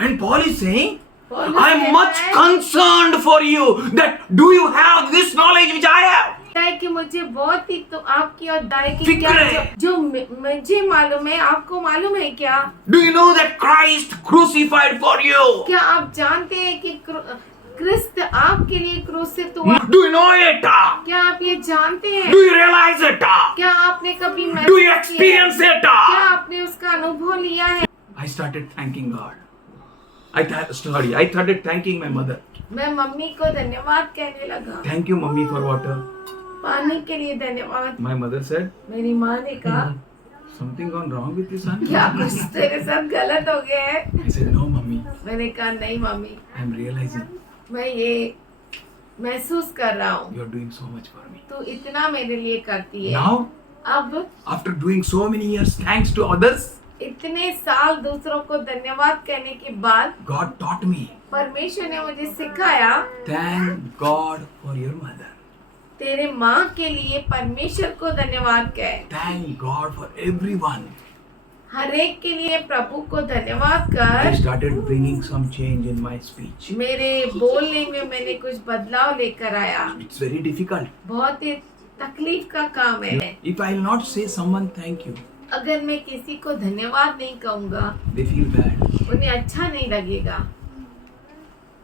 And Paul is saying I am much concerned for you that do you have this knowledge which I have? है कि मुझे बहुत ही तो आपकी और दाई की फिक्र क्या है। जो मुझे मालूम है आपको मालूम है क्या? Do you know that Christ crucified for you? क्या आप जानते हैं कि क्रिस्त आपके लिए क्रूसित हुआ? Do you know it? क्या आप ये जानते हैं? Do you realize it? क्या आपने कभी Do you महसूस किया? experience it? क्या आपने उसका अनुभव लिया है? I started thanking God. I started thanking my mother. मैं मम्मी को धन्यवाद कहने लगा। Thank you, mommy, for water. पानी के लिए धन्यवाद। My mother said, मेरी माँ ने कहा, something gone wrong with you, son? क्या कुछ तेरे साथ गलत हो गया है? I said, no, mommy. मैंने कहा नहीं मम्मी, I'm realizing मैं ये महसूस कर रहा हूँ you're doing so much for me. तू इतना मेरे लिए करती है। Now, अब after doing so many years, thanks to others, इतने साल दूसरों को धन्यवाद कहने के बाद God taught me. परमेश्वर ने मुझे सिखाया, Thank God for your mother. तेरे माँ के लिए परमेश्वर को धन्यवाद कह। Thank God for everyone. हर एक के लिए प्रभु को धन्यवाद I कर। started bringing some change in my speech. मेरे बोलने में मैंने कुछ बदलाव लेकर आया। It's very difficult. बहुत ही तकलीफ का काम है। If I will not say someone thank you, अगर मैं किसी को धन्यवाद नहीं कहूँगा, they feel bad. उन्हें अच्छा नहीं लगेगा।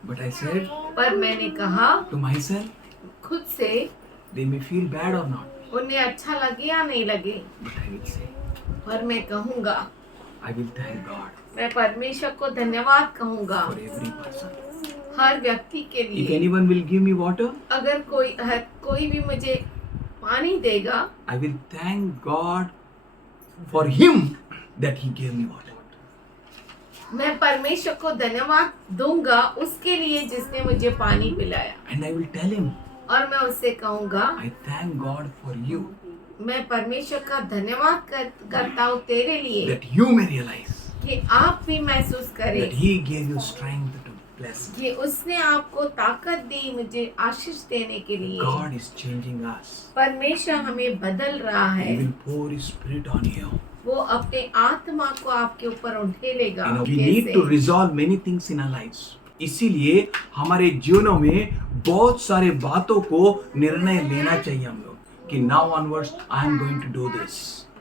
But I said पर मैंने कहा to myself, खुद से, they may feel bad or not, उन्हें अच्छा लगे या नहीं लगे, but I will say, पर मैं कहूँगा, I will thank God मैं परमेश्वर को धन्यवाद कहूँगा for every person. हर व्यक्ति के If लिए। anyone will give me water, अगर कोई भी मुझे पानी देगा, I will thank God for him that he gave me water. मैं परमेश्वर को धन्यवाद दूंगा उसके लिए जिसने मुझे पानी पिलाया। And I will tell him, और मैं उससे कहूँगा, I thank God for you, मैं परमेश्वर का धन्यवाद करता हूँ तेरे लिए that you may realize कि आप भी महसूस that करें he gave you strength to bless me. कि उसने आपको ताकत दी मुझे आशीष देने के लिए। God is changing us. परमेश्वर हमें बदल रहा He है। will pour his spirit on you. वो अपने आत्मा को आपके ऊपर उठेलेगा। You know, we need to resolve many things in our lives. इसीलिए हमारे जीवनों में बहुत सारे बातों को निर्णय लेना चाहिए हम लोग कि now onwards I am going to do this.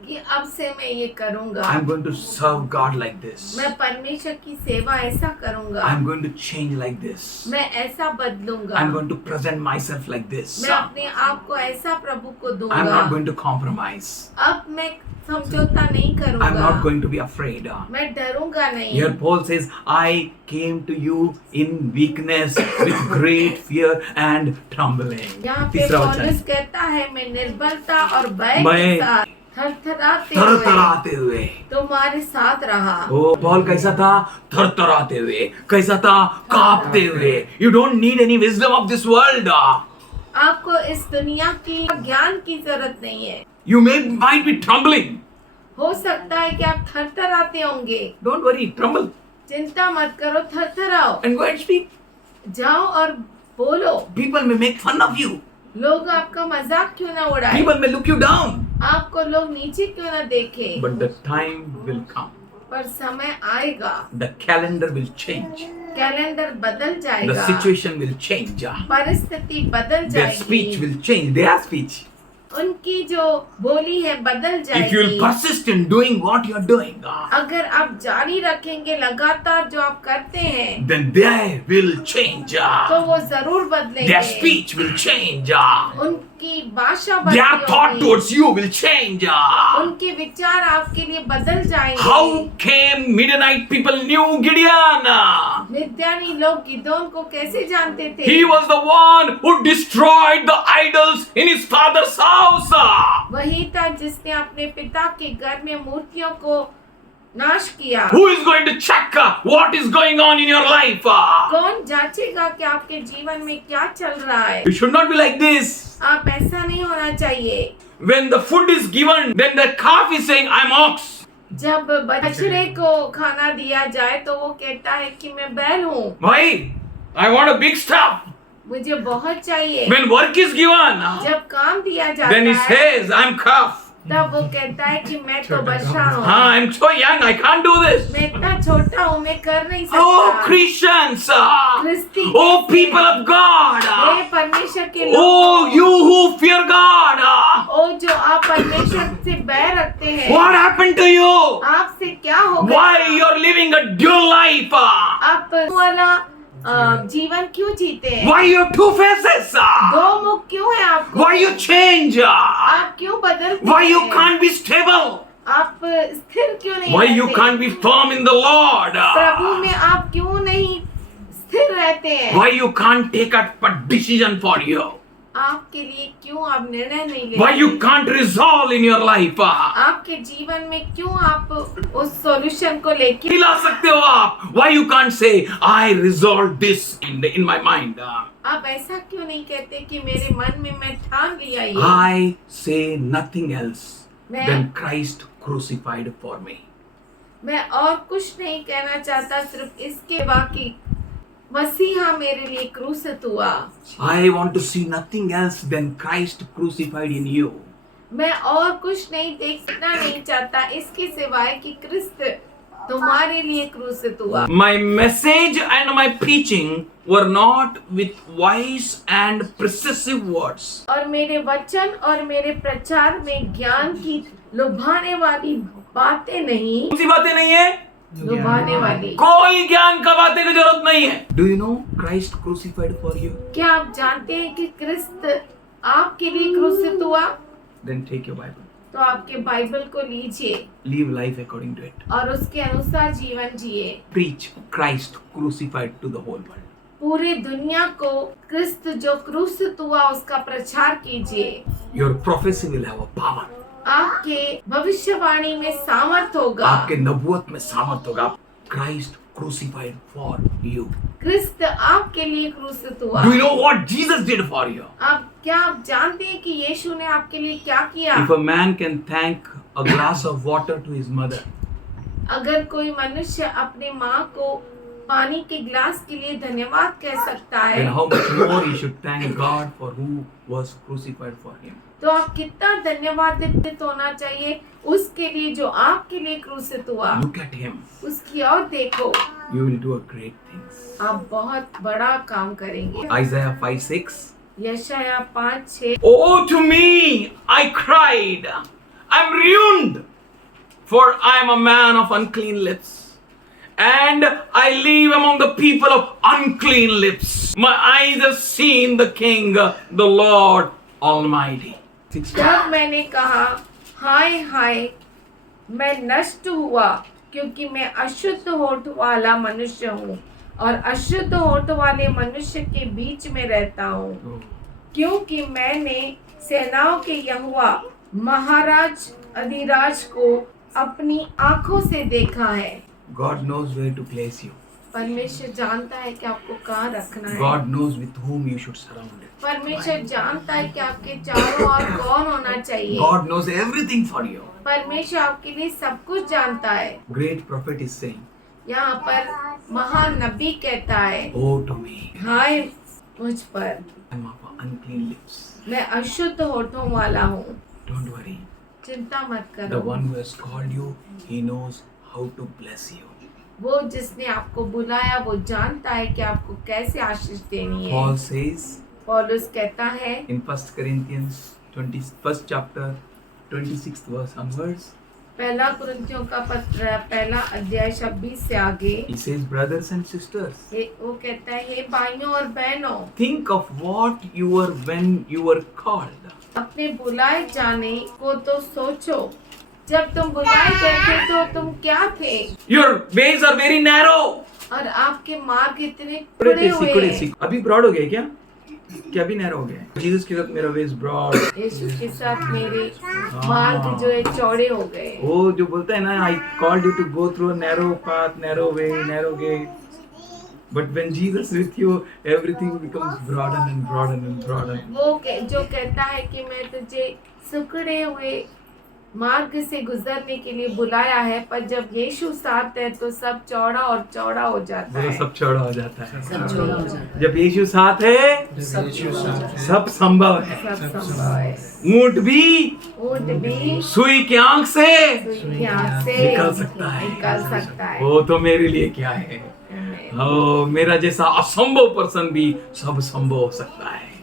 कि अब से मैं ये करूँगा। I am going to serve God like this. मैं परमेश्वर की सेवा ऐसा करूँगा। I am going to change like this. मैं ऐसा बदलूंगा। I am going to present myself like this. मैं अपने आप को ऐसा प्रभु को I am दूंगा। not going to compromise. अब मैं समझौता नहीं I am करूंगा। not going to be afraid. मैं डरूंगा नहीं। Here Paul says, I came to you in weakness with great fear and trembling. यहाँ पे तीसरा पौलुस वचन, कहता है मैं निर्बलता और भय मैं के साथ थरथराते हुए थरथराते हुए। तुम्हारे साथ रहा। ओ पॉल कैसा था? थरथराते हुए। कैसा था? कांपते हुए। You don't need any wisdom of this world. आपको इस दुनिया की ज्ञान की जरूरत नहीं है। You might be trembling. हो सकता है कि आप थरथराते होंगे। Don't worry, tremble चिंता मत करो, थरथराओ। and go and speak. जाओ और बोलो। People may make fun of you. लोग आपका मजाक क्यों ना उड़ाए, People may look you down, आपको लोग नीचे क्यों ना देखें, but the time will come. पर समय आएगा, The calendar will change. Calendar बदल The जाएगा, situation will change. परिस्थिति बदल Their speech जाएगी, will change. Their speech. उनकी जो बोली है बदल If you will जाएगी। persist in doing what you are doing, अगर आप जारी रखेंगे लगातार जो आप करते हैं, then they will change. तो वो जरूर Their बदलेंगे, speech will change. उनकी भाषा Their बदल thought होगी, towards you will change. उनके विचार आपके लिए बदल जाएंगे। How came Midianite people knew Gideon? मिद्यानी लोग गिदोन को कैसे जानते थे? He was the one who destroyed the idols in his father's house. वही था जिसने अपने पिता के घर में मूर्तियों को नाश किया। Who is going to check what is going on in your life? कौन जांचेगा कि आपके जीवन में क्या चल रहा है? You should not be like this. आप ऐसा नहीं होना चाहिए। When the food is given, then the calf is saying, I'm ox. जब बछड़े को खाना दिया जाए तो वो कहता है कि मैं बैल हूँ, Why? I want a big stuff. मुझे बहुत चाहिए। When work is given, जब काम दिया जाता then he है says, I'm calf. तब वो कहता है कि मैं तो बछड़ा हूँ, I'm so young, I can't do this. मैं इतना छोटा हूँ, मैं कर नहीं Oh, सकता। Christians. क्रिस्ती Oh, कैसे? people of God. हे परमेश्वर के Oh, लोग, you who fear God. ओ जो आप परमेश्वर से बैर रखते हैं, What happened to you? आपसे क्या हो गया? Why you're living a dual life? आप वाला जीवन क्यों जीते हैं? Why you have two faces? दो मुख क्यों है आपको? Why you change? आप क्यों बदलते Why you हैं? can't be stable? आप स्थिर क्यों नहीं Why you रहते? can't be firm in the Lord? प्रभु में आप क्यों नहीं स्थिर रहते हैं? Why you can't take a decision for you? आपके लिए क्यों आप निर्णय नहीं लेते? Why you can't resolve in your life? आपके जीवन में क्यों आप उस सॉल्यूशन को लेके दिला सकते हो आप? Why you can't say I resolved this in my mind? आप ऐसा क्यों नहीं कहते कि मेरे मन में मैं ठान लिया ये? I say nothing else मैं- than Christ crucified for me. मैं और कुछ नहीं कहना चाहता, सिर्फ इसके बाकी मसीहा मेरे लिए क्रूसित हुआ। I want to see nothing else than Christ crucified in you. मैं और कुछ नहीं देखना नहीं चाहता इसके सिवाय कि क्रिस्त तुम्हारे लिए क्रूसित हुआ। My message and my preaching were not with wise and precisive words. और मेरे वचन और मेरे प्रचार में ज्ञान की लुभाने वाली बातें नहीं, कौन सी बातें नहीं है? लुभाने वाली। कोई ज्ञान का बातें की जरूरत नहीं है। Do you know Christ crucified for you? क्या आप जानते हैं कि क्रिस्त आपके लिए क्रूसित हुआ? Then take your Bible. तो आपके बाइबल को लीजिए Live life according to it. और उसके अनुसार जीवन जिए। Preach Christ crucified to the whole world. पूरे दुनिया को क्रिस्त जो क्रूसित हुआ उसका प्रचार कीजिए। Your prophecy will have a power. आपके भविष्यवाणी में सामर्थ होगा। आपके नबूवत में सामर्थ होगा। Christ crucified for you. क्रिस्त आपके लिए क्रूसित हुआ। Do you know what Jesus did for you? क्या आप जानते हैं कि यीशु ने आपके लिए क्या किया? If a man can thank a glass of water to his mother, अगर कोई मनुष्य अपने माँ को पानी के गिलास के लिए धन्यवाद कह सकता है, then how much more he should thank God for who was crucified for him. तो आप कितना धन्यवादित होना चाहिए उसके लिए जो आपके लिए क्रूसित हुआ। Look at him. उसकी ओर देखो, You will do a great things. आप बहुत बड़ा काम करेंगे। Isaiah 5:6. यशाया 5:6। Oh, to me, I cried. I'm ruined, for I am a man of unclean lips, and I live among the people of unclean lips. My eyes have seen the King, the Lord Almighty. जब मैंने कहा हाय हाय मैं नष्ट हुआ, क्योंकि मैं अशुद्ध होठ वाला मनुष्य हूँ और अशुद्ध होठ वाले मनुष्य के बीच में रहता हूँ, क्योंकि मैंने सेनाओं के यहोवा महाराज अधिराज को अपनी आंखों से देखा है। God knows where to place you. परमेश्वर जानता है कि आपको कहाँ रखना है। God knows with whom you should surround it. परमेश्वर जानता है कि आपके चारों ओर कौन होना चाहिए। God knows everything for you. परमेश्वर आपके लिए सब कुछ जानता है। Great prophet is saying, यहाँ पर महान नबी कहता है oh to me. हाय मुझ पर। I'm of unclean lips. मैं अशुद्ध होठों वाला हूँ। Don't worry. चिंता मत The करो। one who has called you, he knows how to bless you. वो जिसने आपको बुलाया वो जानता है कि आपको कैसे आशीष देनी है। Paul says पौलुस कहता है in 1 Corinthians 21st chapter 26th verse onwards, पहला कुरिन्थियों का पत्र पहला अध्याय 26 से आगे he says, brothers and sisters, वो कहता है हे भाइयों और बहनों, think of what you were when you were called. अपने बुलाए जाने को तो सोचो। जब तुम बुलाए गए थे तो तुम क्या थे Your ways are very narrow. और आपके मार्ग इतने कुड़े खुले थे, हुए सिकुड़े हैं। सी अभी ब्रॉड हो गए क्या भी नैरो हो गया? जीसस के साथ मेरा वेज ब्रॉड। यीशु के साथ मेरे मार्ग जो है चौड़े हो गए। वो जो बोलता है ना, I called you to go through a narrow path, narrow way, narrow gate, but when Jesus with you everything becomes broaden and broaden and broaden. जो कहता है कि मैं तुझे सिकुड़े हुए मार्ग से गुजरने के लिए बुलाया है, पर जब यीशु साथ है तो सब चौड़ा और चौड़ा हो जाता है। सब चौड़ा हो जाता है। जब यीशु साथ है सब संभव है। सब संभव है। ऊंट भी सुई की आंख से निकल सकता है। वो तो मेरे लिए क्या है? मेरा जैसा असंभव पर्सन भी सब संभव हो सकता है।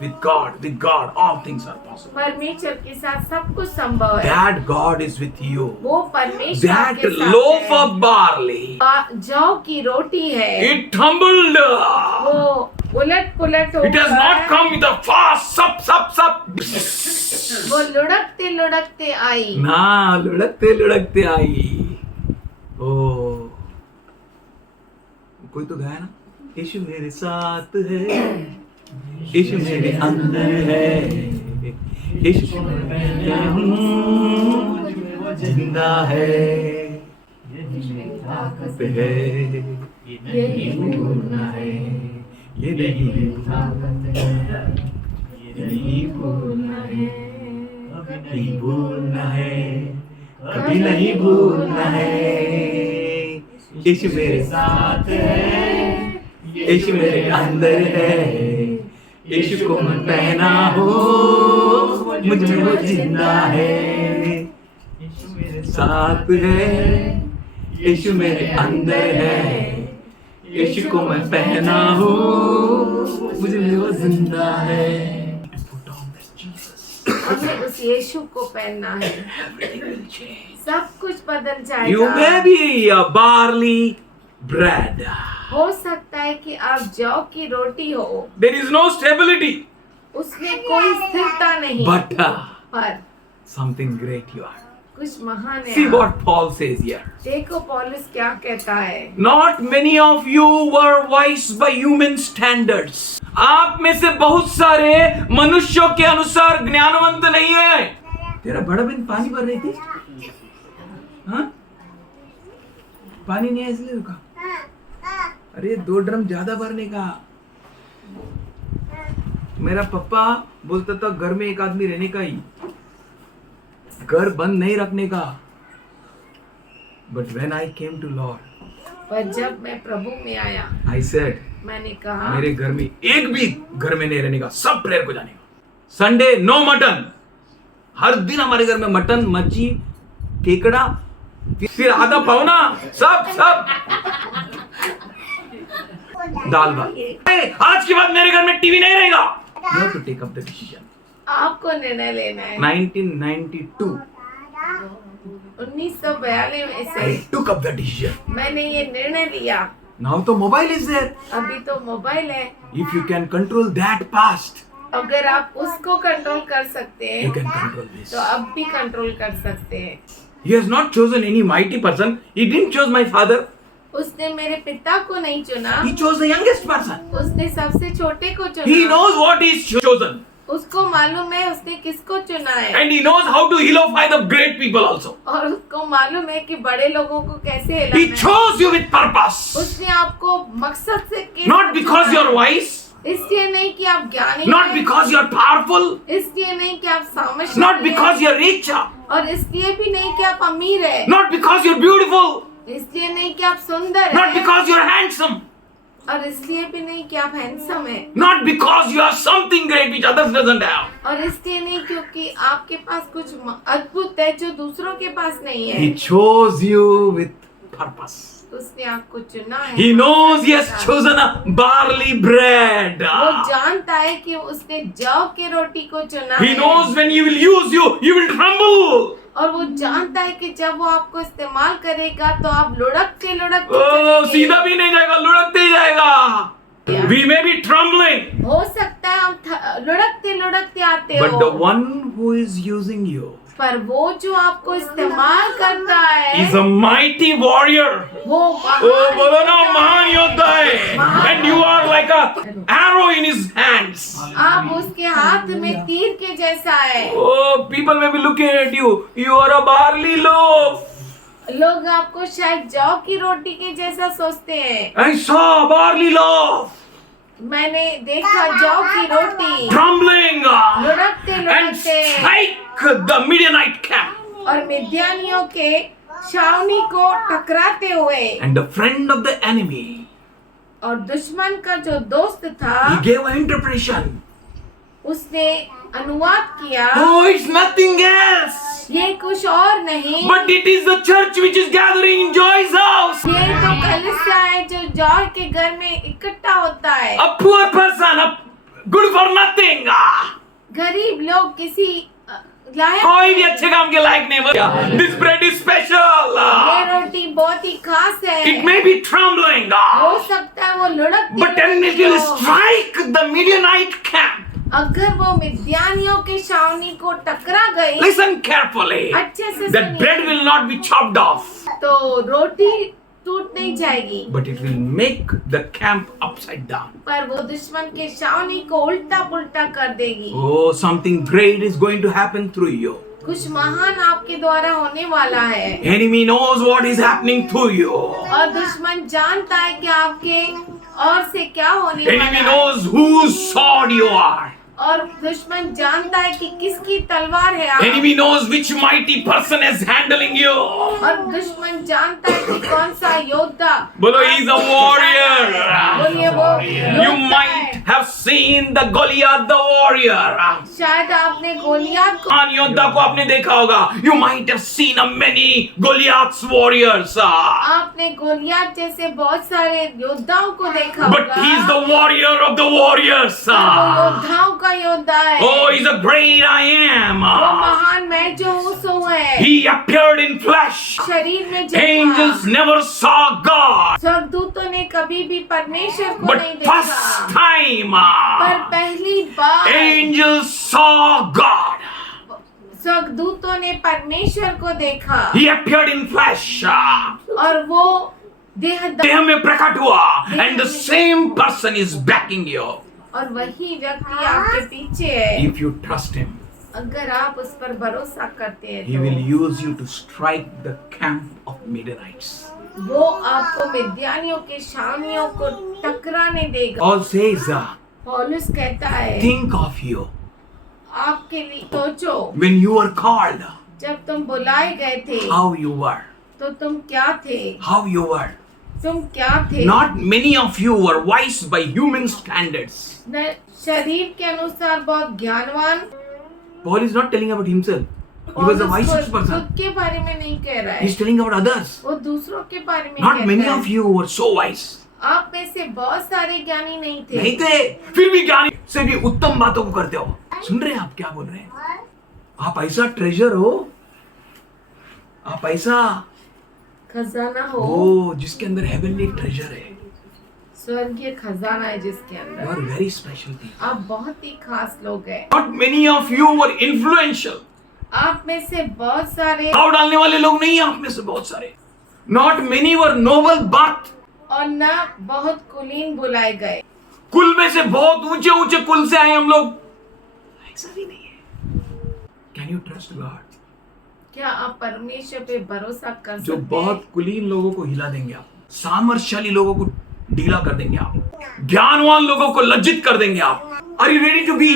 with God, all things are possible. परमेश्वर के साथ सब कुछ संभव है। That God is with you. वो परमेश्वर That के साथ loaf है। of barley, जौ की रोटी है। it tumbled. वो उलट पुलट हो It has not come with a fast, sap. वो लुढ़कते लुढ़कते आई। ना, लुढ़कते आई। ओ, कोई तो गाया ना, यीशु मेरे साथ है, यीशु मेरे अंदर है, यीशु मैं हूँ, जिंदा है, ताकत है, यही भूलना है, ये नहीं भूलना है, नहीं भूलना है, कभी नहीं भूलना है। यीशु मेरे साथ है, यीशु मेरे अंदर है, यीशु को मैं पहना हूँ, मुझ में वो जिंदा है। यीशु मेरे साथ है, यीशु मेरे अंदर है, यीशु को मैं पहना हूँ, मुझ में वो जिंदा है। हमें उस यीशु को पहनना है। सब कुछ बदल जाएगा। You may be a barley bread. हो सकता है कि आप जौ की रोटी हो। There is no stability. उसमें कोई स्थिरता नहीं। But पर something great you are. कुछ महान है। See what Paul says here. देखो पौलुस क्या कहता है। Not many of you were wise by human standards. आप में से बहुत सारे मनुष्यों के अनुसार ज्ञानवंत नहीं है। तेरा बड़ा बहन पानी भर रही थी, हाँ? पानी नहीं है इसलिए रुका। अरे 2 ड्रम ज्यादा भरने का। मेरा पापा बोलता था घर में एक आदमी रहने का ही, घर बंद नहीं रखने का। But when I came to Lord, पर जब मैं प्रभु में आया, I said, मैंने कहा मेरे घर में एक भी घर में नहीं रहने का, सब प्रेयर को जाने का। Sunday no mutton. हर दिन हमारे घर में मटन, मच्छी, केकड़ा, फिर आधा पौना, सब दाल भात। आज के बाद मेरे घर में टीवी नहीं रहेगा। You have to take up the decision. आपको निर्णय लेना है। 1992 1942 में से I took up the decision. मैंने ये निर्णय लिया। Now तो मोबाइल is there. अभी तो मोबाइल है। If you can control that past, अगर आप उसको कंट्रोल कर सकते हैं, you can control this. तो अब भी कंट्रोल कर सकते हैं। He has not chosen any mighty person. He didn't choose my father. उसने मेरे पिता को नहीं चुना, He chose the youngest person. उसने सबसे छोटे को चुना। He knows what he's chosen. उसको मालूम है उसने किसको चुना है। And he knows how to vilify the great people also. और उसको मालूम है कि बड़े लोगों को कैसे He हिलाना है। chose you with purpose. उसने आपको मकसद से Not because you're wise. इसलिए नहीं कि आप ज्ञानी Not हैं, because you're powerful. इसलिए नहीं कि आप सामर्थ्य Not because you're rich. और इसलिए भी नहीं कि आप अमीर है, Not because you're beautiful. इसलिए नहीं कि आप सुंदर Not हैं, because you're handsome. और इसलिए भी नहीं कि आप हैंडसम है, Not because you have something great which others doesn't have. और इसलिए नहीं क्योंकि आपके पास कुछ अद्भुत है जो दूसरों के पास नहीं है। He chose you with purpose. उसने आपको चुना है। He knows he has chosen a barley bread. वो जानता है कि उसने जौ के रोटी को चुना He है। knows when he will use you, you will tremble. और वो जानता है कि जब वो आपको इस्तेमाल करेगा तो आप लुढ़कते लुढ़कते Oh, चलेंगे। सीधा भी नहीं जाएगा, लुढ़कते ही जाएगा. We may be trembling, हो सकता है हम लुढ़कते लुढ़कते आते but हो, the one who is using you पर वो जो आपको इस्तेमाल करता है is a mighty warrior. वो Oh, बोलो ना, महान योद्धा है. And you are like a arrow in his hands. आप उसके हाथ में तीर के जैसा है। Oh, people may be looking at you. You are a barley loaf. लोग आपको शायद जौ की रोटी के जैसा सोचते हैं। I saw a barley loaf मैंने देखा जौ की रोटी trembling लुढ़कते and लुढ़कते strike the Midianite camp. और मिद्यानियों के छावनी को टकराते हुए, And the friend of the enemy, और दुश्मन का जो दोस्त था he gave an interpretation. उसने अनुवाद किया, Oh, it's nothing else. ये कुछ और नहीं, But it is the church which is gathering in Joy's house. ये तो कलीसिया है जो जॉय के घर में इकट्ठा होता है। A poor person, a good for nothing. गरीब लोग किसी लायक, कोई भी अच्छे काम के लायक नहीं बचा. This bread is special. ये रोटी बहुत ही खास है। It may be trembling, हो सकता है वो लुढ़कती but then it will strike the Midianite camp. अगर वो मिद्यानियों के छावनी को टकरा गई, Listen carefully. अच्छे से That सुनिए, bread will not be chopped off, तो रोटी टूट नहीं जाएगी, but it will make the camp upside down. पर वो दुश्मन के छावनी को उल्टा पुल्टा कर देगी। Oh, something great is going to happen through you. कुछ महान आपके द्वारा होने वाला है, Enemy knows what is happening to you. और दुश्मन जानता है कि आपके और से क्या होने वाला Enemy है, knows whose sword you are. और दुश्मन जानता है कि किसकी तलवार है आप, Enemy knows which mighty person is handling you. और दुश्मन जानता है कि कौन सा योद्धा। बोलो, he is a warrior. बोलिए वो You योद्धा might है। have seen the Goliath the warrior. शायद आपने गोलियात को, महान योद्धा को आपने देखा होगा. You might have seen a many Goliath's warriors. आपने गोलियात जैसे बहुत सारे योद्धाओं को देखा But होगा, he is the warrior of the warriors. वो योद्धाओं का योद्धा है। Oh, he's a great I am. वो महान मैं जो हूँ सो है, He appeared in flesh. शरीर में Angels जन्मा। never saw God. स्वर्गदूतों ने कभी भी परमेश्वर को But नहीं देखा, first time, पर पहली बार angels saw God. स्वर्गदूतों ने परमेश्वर को देखा, He appeared in flesh. और वो देह देह में प्रकट हुआ. And the same person is backing you. और वही व्यक्ति आपके पीछे है। If you trust him, अगर आप उस पर भरोसा करते हैं he will तो use you to strike the camp of Midianites. वो आपको मिद्यानियों के छावनियों को टकराने देगा। Paul says, पौलुस कहता है, think of you आपके लिए सोचो, when you were called, जब तुम बुलाए गए थे how you were, तो तुम क्या थे, how you were. तुम क्या थे। Not many of you were wise by human standards. न शरीर के अनुसार बहुत ज्ञानवान, Paul is not telling about himself. He was the पौलुस wisest खुद person. के बारे में नहीं कह रहा है, He's telling about others. वो दूसरों के बारे में Not कहता many है। of you were so wise. आप में से बहुत सारे ज्ञानी नहीं थे, नहीं थे, फिर भी ज्ञानी से भी उत्तम बातों को करते हो. सुन रहे हैं आप क्या बोल रहे हैं? आप ऐसा ट्रेजर हो, आप ऐसा खजाना हो, हो जिसके अंदर हेवनली ट्रेजर है. स्वर्गीय खजाना है जिसके You अंदर। are very special people. आप बहुत ही खास लोग हैं। Not many of you were influential. आप में से बहुत सारे, दबाव डालने वाले लोग नहीं हैं आप में से बहुत सारे. Not many were noble birth. और न बहुत कुलीन बुलाए गए। कुल में से बहुत ऊंचे ऊंचे कुल से आए हम लोग, ऐसा भी नहीं है. Can you trust God? क्या आप परमेश्वर पे भरोसा कर जो सकते बहुत हैं? कुलीन लोगों को हिला देंगे आप, सामर्थ्यशाली लोगों को ढीला कर देंगे आप, ज्ञानवान लोगों को लज्जित कर देंगे आप. Are you ready to be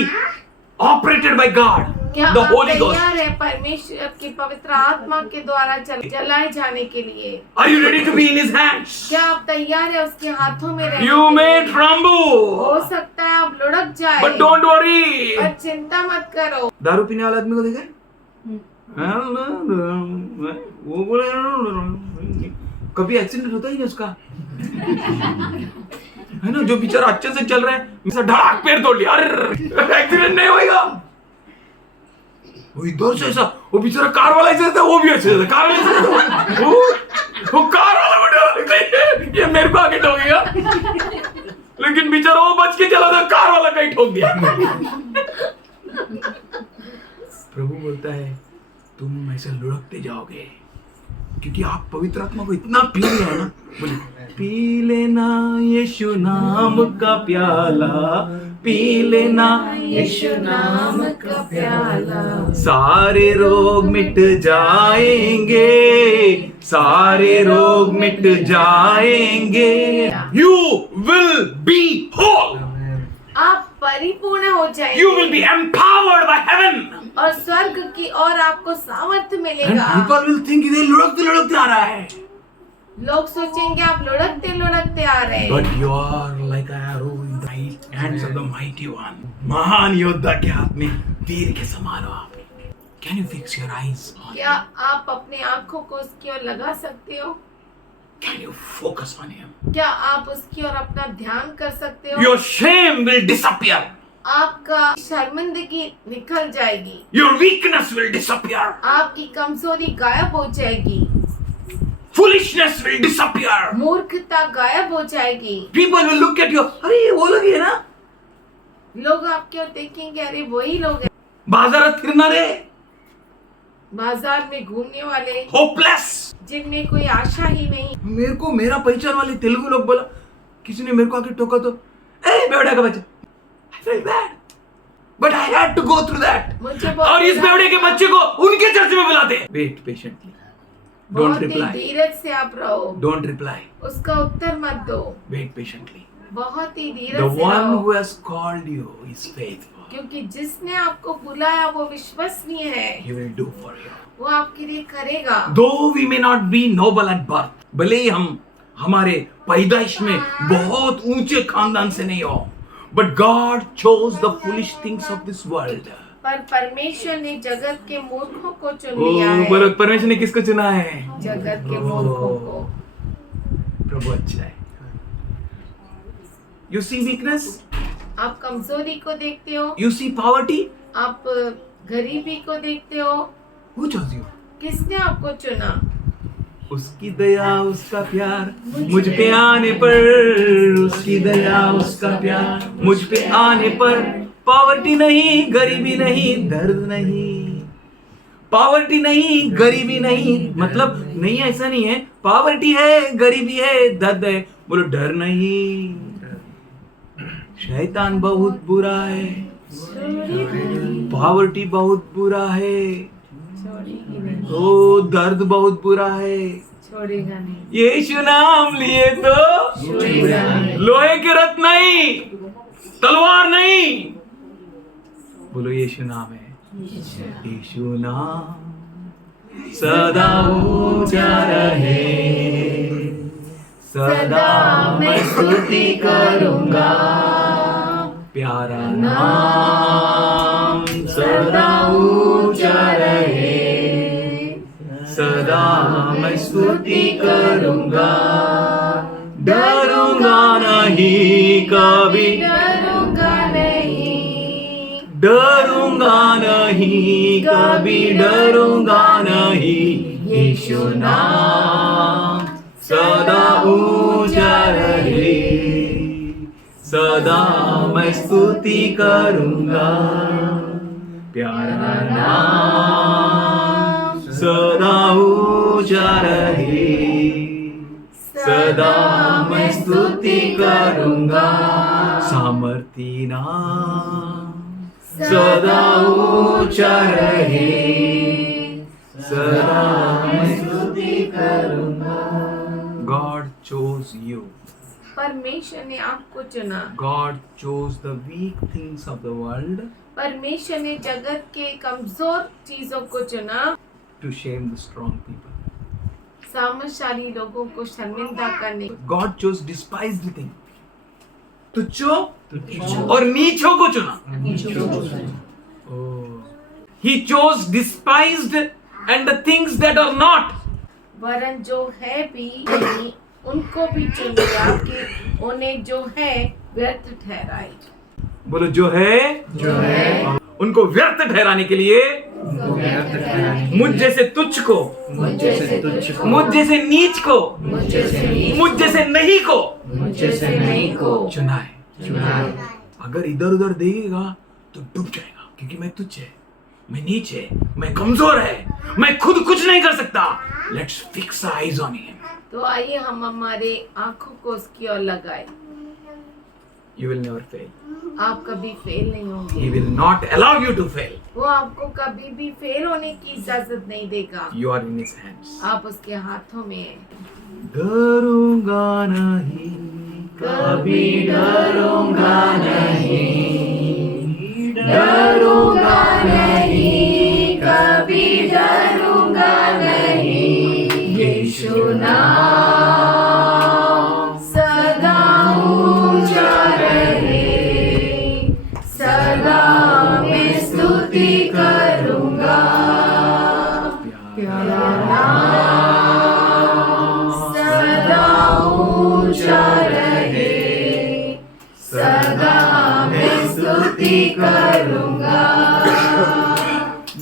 operated by God? क्या the आप Holy Ghost. तैयार है परमेश्वर की पवित्र आत्मा के द्वारा जलाए जाने के लिए? Are you ready to be in His hands? क्या आप तैयार है उसके हाथों में रहने You के may लिए? हो tremble, सकता है आप लुढ़क जाए, but don't worry. पर चिंता मत करो। दारू पीने वाला आदमी को देखा है? वो बोले कभी एक्सीडेंट होता ही नहीं उसका, है ना? जो बेचारा अच्छे से चल रहा है, ऐसा धड़ाक पैर तोड़ लिया, अरे एक्सीडेंट नहीं होएगा। वो इधर से ऐसा, वो बेचारा कार वाला ऐसे था, वो भी ऐसे था, कार वाला ऐसे था, वो कार वाला बेटा ये मेरे को आगे ठोकेगा, लेकिन बेचारा वो बच के चला था, कार वाला कहीं ठोक दिया। प्रभु बोलता है तुम ऐसे लुढ़कते जाओगे, क्योंकि आप पवित्र आत्मा को इतना पी लिया है ना। बोले पी लेना यीशु नाम का प्याला, पी लेना यीशु नाम का प्याला, सारे रोग मिट जाएंगे, सारे रोग मिट जाएंगे। यू विल बी होल, आप परिपूर्ण हो जाएंगे। You will be empowered by heaven, और स्वर्ग की ओर आपको सामर्थ्य एंड मिलेगा। पीपल विल थिंक ये लुढ़कते लुढ़कते आ रहा है, लोग सोचेंगे आप लुढ़कते लुढ़कते आ रहे हैं। but you are like an arrow in the hands of the mighty one. महान योद्धा के हाथ में तीर के समान हो आप। Can you fix your eyes on क्या him? आप अपने आंखों को उसकी ओर लगा सकते हो? Can you focus on him? क्या आप उसकी ओर अपना ध्यान कर सकते हो? Your shame will disappear. आपका शर्मिंदगी निकल जाएगी, Your weakness will disappear. आपकी कमजोरी गायब हो जाएगी, Foolishness will disappear. मूर्खता गायब हो जाएगी। People will look at you. अरे ये वो लोग ही है ना, लोग आपकी ओर देखेंगे, अरे वही लोग हैं, बाजारात फिरणारे, बाजार में घूमने वाले, hopeless. जिनमें कोई आशा ही नहीं। मेरे को मेरा पहचान वाले तेलुगु लोग बोला, किसी ने मेरे को आके टोका तो, ए बेवड़ा का बच्चा, I felt bad, but I had to go through that. मुझे बहुत और इस बेवड़े के बच्चे को उनके चर्च में बुलाते। Wait patiently. Don't बहुत ही reply. धीरज से आप रहो, Don't reply. उसका उत्तर मत दो, Wait patiently. बहुत ही The धीरज से one रहो, who has called you is faithful. क्योंकि जिसने आपको बुलाया वो विश्वसनीय है, He will do for you. वो आपके लिए करेगा। Though we may not be noble at birth, भले ही हम हमारे पैदाइश में बहुत ऊंचे खानदान से नहीं हो, but God chose the foolish things of this world. पर परमेश्वर ने जगत के मूर्खों को चुन ओ लिया है। बोलो परमेश्वर ने किसको चुना है? जगत के मूर्खों को। प्रभु अच्छा है। You see weakness? आप कमजोरी को देखते हो, You see poverty? आप गरीबी को देखते हो। Who chose you? किसने आपको चुना? उसकी दया उसका प्यार मुझ पे आने पर, उसकी दया उसका प्यार मुझ पे आने पर, पॉवर्टी नहीं, गरीबी नहीं, दर्द नहीं, पॉवर्टी नहीं, गरीबी नहीं, मतलब नहीं ऐसा नहीं है, पॉवर्टी है, गरीबी है, दर्द है, बोलो डर नहीं। शैतान बहुत बुरा है, पॉवर्टी बहुत बुरा है, छोड़ेगी नहीं, ओ दर्द बहुत बुरा है, छोड़ेगा नहीं, यीशु नाम लिए तो छोड़ेगा नहीं। लोहे के रथ नहीं, तलवार नहीं, बोलो यीशु नाम है, यीशु नाम सदा ऊंचा रहे, सदा मैं स्तुति करूंगा, प्यारा नाम सदा ऊंचा रहे, सदा मैं स्तुति करूंगा, डरूंगा नहीं कभी, डरूंगा नहीं, डरूंगा नहीं कभी, डरूंगा नहीं, यीशु नाम सदा ऊंचा रहे, सदा मैं स्तुति करूंगा, प्यारा नाम सदा ऊंचा रहे, सदा मैं स्तुति करूंगा, सामर्थी नाम सदा ऊंचा रहे, सदा मैं स्तुति करूंगा। God chose you. परमेश्वर ने आपको चुना। God chose the weak things of the world परमेश्वर ने जगत के कमजोर चीजों को चुना, to shame the strong people. सामर्थशाली लोगों को शर्मिंदा करने। God chose despised things. तुच्छों और नीचों को चुना. Oh. He chose despised and the things that are not. वरन जो है भी नहीं उनको भी चुन लिया कि उन्हें जो है व्यर्थ ठहराए। बोलो जो है उनको व्यर्थ ठहराने के लिए मुझ जैसे तुच्छ को, मुझ जैसे नीच को, मुझ जैसे नहीं को चुना है। अगर इधर उधर देखेगा तो डूब जाएगा, क्योंकि मैं तुच्छ है, मैं नीच है, मैं कमजोर है, मैं खुद कुछ नहीं कर सकता। Let's fix eyes on him. तो आइए हम हमारे आंखों को उसकी ओर लगाए। You will never fail. आप कभी फेल नहीं He होंगे। will not allow you to fail. वो आपको कभी भी फेल होने की इजाजत नहीं देगा। You are in his hands. आप उसके हाथों में हैं। डरूंगा नहीं, कभी डरूंगा नहीं, डरूंगा नहीं, कभी डरूंगा नहीं। यीशु नाम सदा ऊंचा रहे, सदा मैं स्तुति करूंगा। प्यारा नाम सदा ऊंचा रहे, सदा मैं स्तुति करूंगा।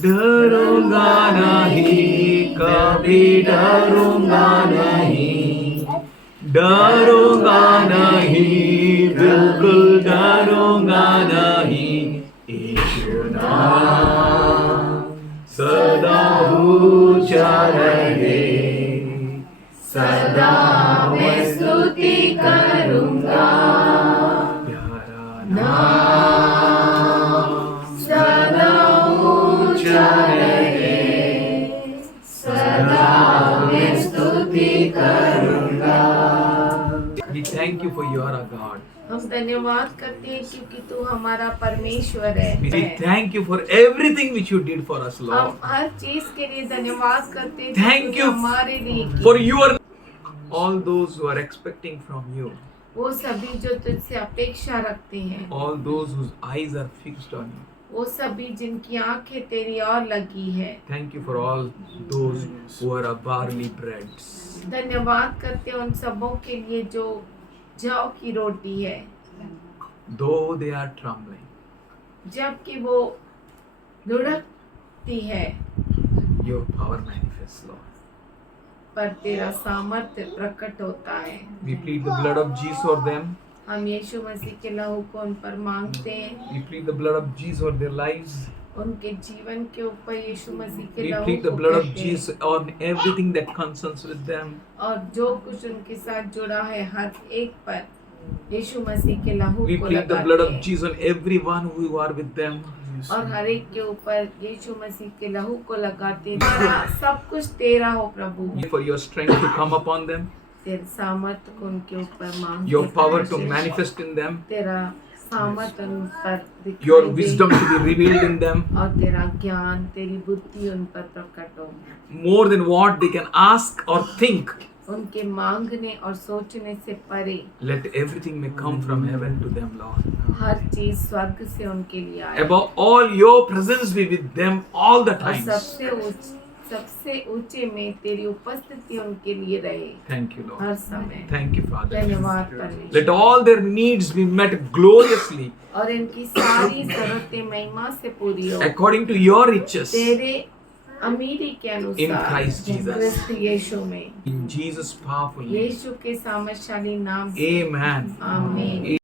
डरूंगा नहीं, कभी डरूंगा नहीं, डरूंगा नहीं, बिल्कुल डरूंगा नहीं। यीशु नाम सदा ऊंचा रहे, सदा मैं स्तुति करूंगा। प्यारा नाम सदा ऊंचा रहे, सदा मैं स्तुति करूंगा। We thank you for you are a God. हम धन्यवाद करते हैं क्योंकि तू हमारा परमेश्वर है। We thank you for everything which you did for us, हम Lord. हर चीज के लिए धन्यवाद करते हैं। Thank तूने you हमारे लिए की। For you are all those who are expecting from you, वो सभी जो तुझसे अपेक्षा रखते हैं, all those whose eyes are fixed on you. वो सभी जिनकी आंखें तेरी ओर लगी है। Thank you for all those who are a barley breads. धन्यवाद करते हैं उन सबों के लिए जो जौ की रोटी है, Though they are trembling, जबकि वो लुढ़कती है, your power manifests, Lord. पर तेरा सामर्थ्य प्रकट होता है। We plead the blood of Jesus for them. हम यीशु मसीह के लहू को उन पर मांगते हैं। We plead the blood of Jesus for their lives. उनके जीवन के ऊपर यीशु मसीह के We लहू plead the को blood of कहते हैं। Jesus on everything that concerns with them. और जो कुछ उनके साथ जुड़ा है हर एक पर यीशु मसीह के लहू We को plead the blood लगाते of हैं। Jesus on everyone who are with them. और हर एक के ऊपर यीशु मसीह के लहू को लगाते हैं। तेरा सब कुछ तेरा हो प्रभु। For your strength to come upon them, तेरे सामर्थ को उनके ऊपर मांगते your power हैं। to manifest in them, तेरा सामर्थ उन पर दिखाई your they. wisdom to be revealed in them, और तेरा ज्ञान तेरी बुद्धि उन पर प्रकट हो। more than what they can ask or think. उनके मांगने और सोचने से परे Let everything may come from heaven to them, Lord. हर चीज स्वर्ग से उनके लिए आए। Above all, your presence be with them all the और times. सबसे ऊंचे में तेरी उपस्थिति उनके लिए रहे Thank you, Lord. हर समय। Thank you, Father. धन्यवाद Let परमेश्वर। all their needs be met gloriously और इनकी सारी जरूरतें महिमा से पूरी हो according to your riches तेरे अमीरी के in अनुसार Christ Jesus. क्रिस्त यीशु में, In Jesus' powerful name. यीशु के सामर्थशाली नाम से Amen. आमीन।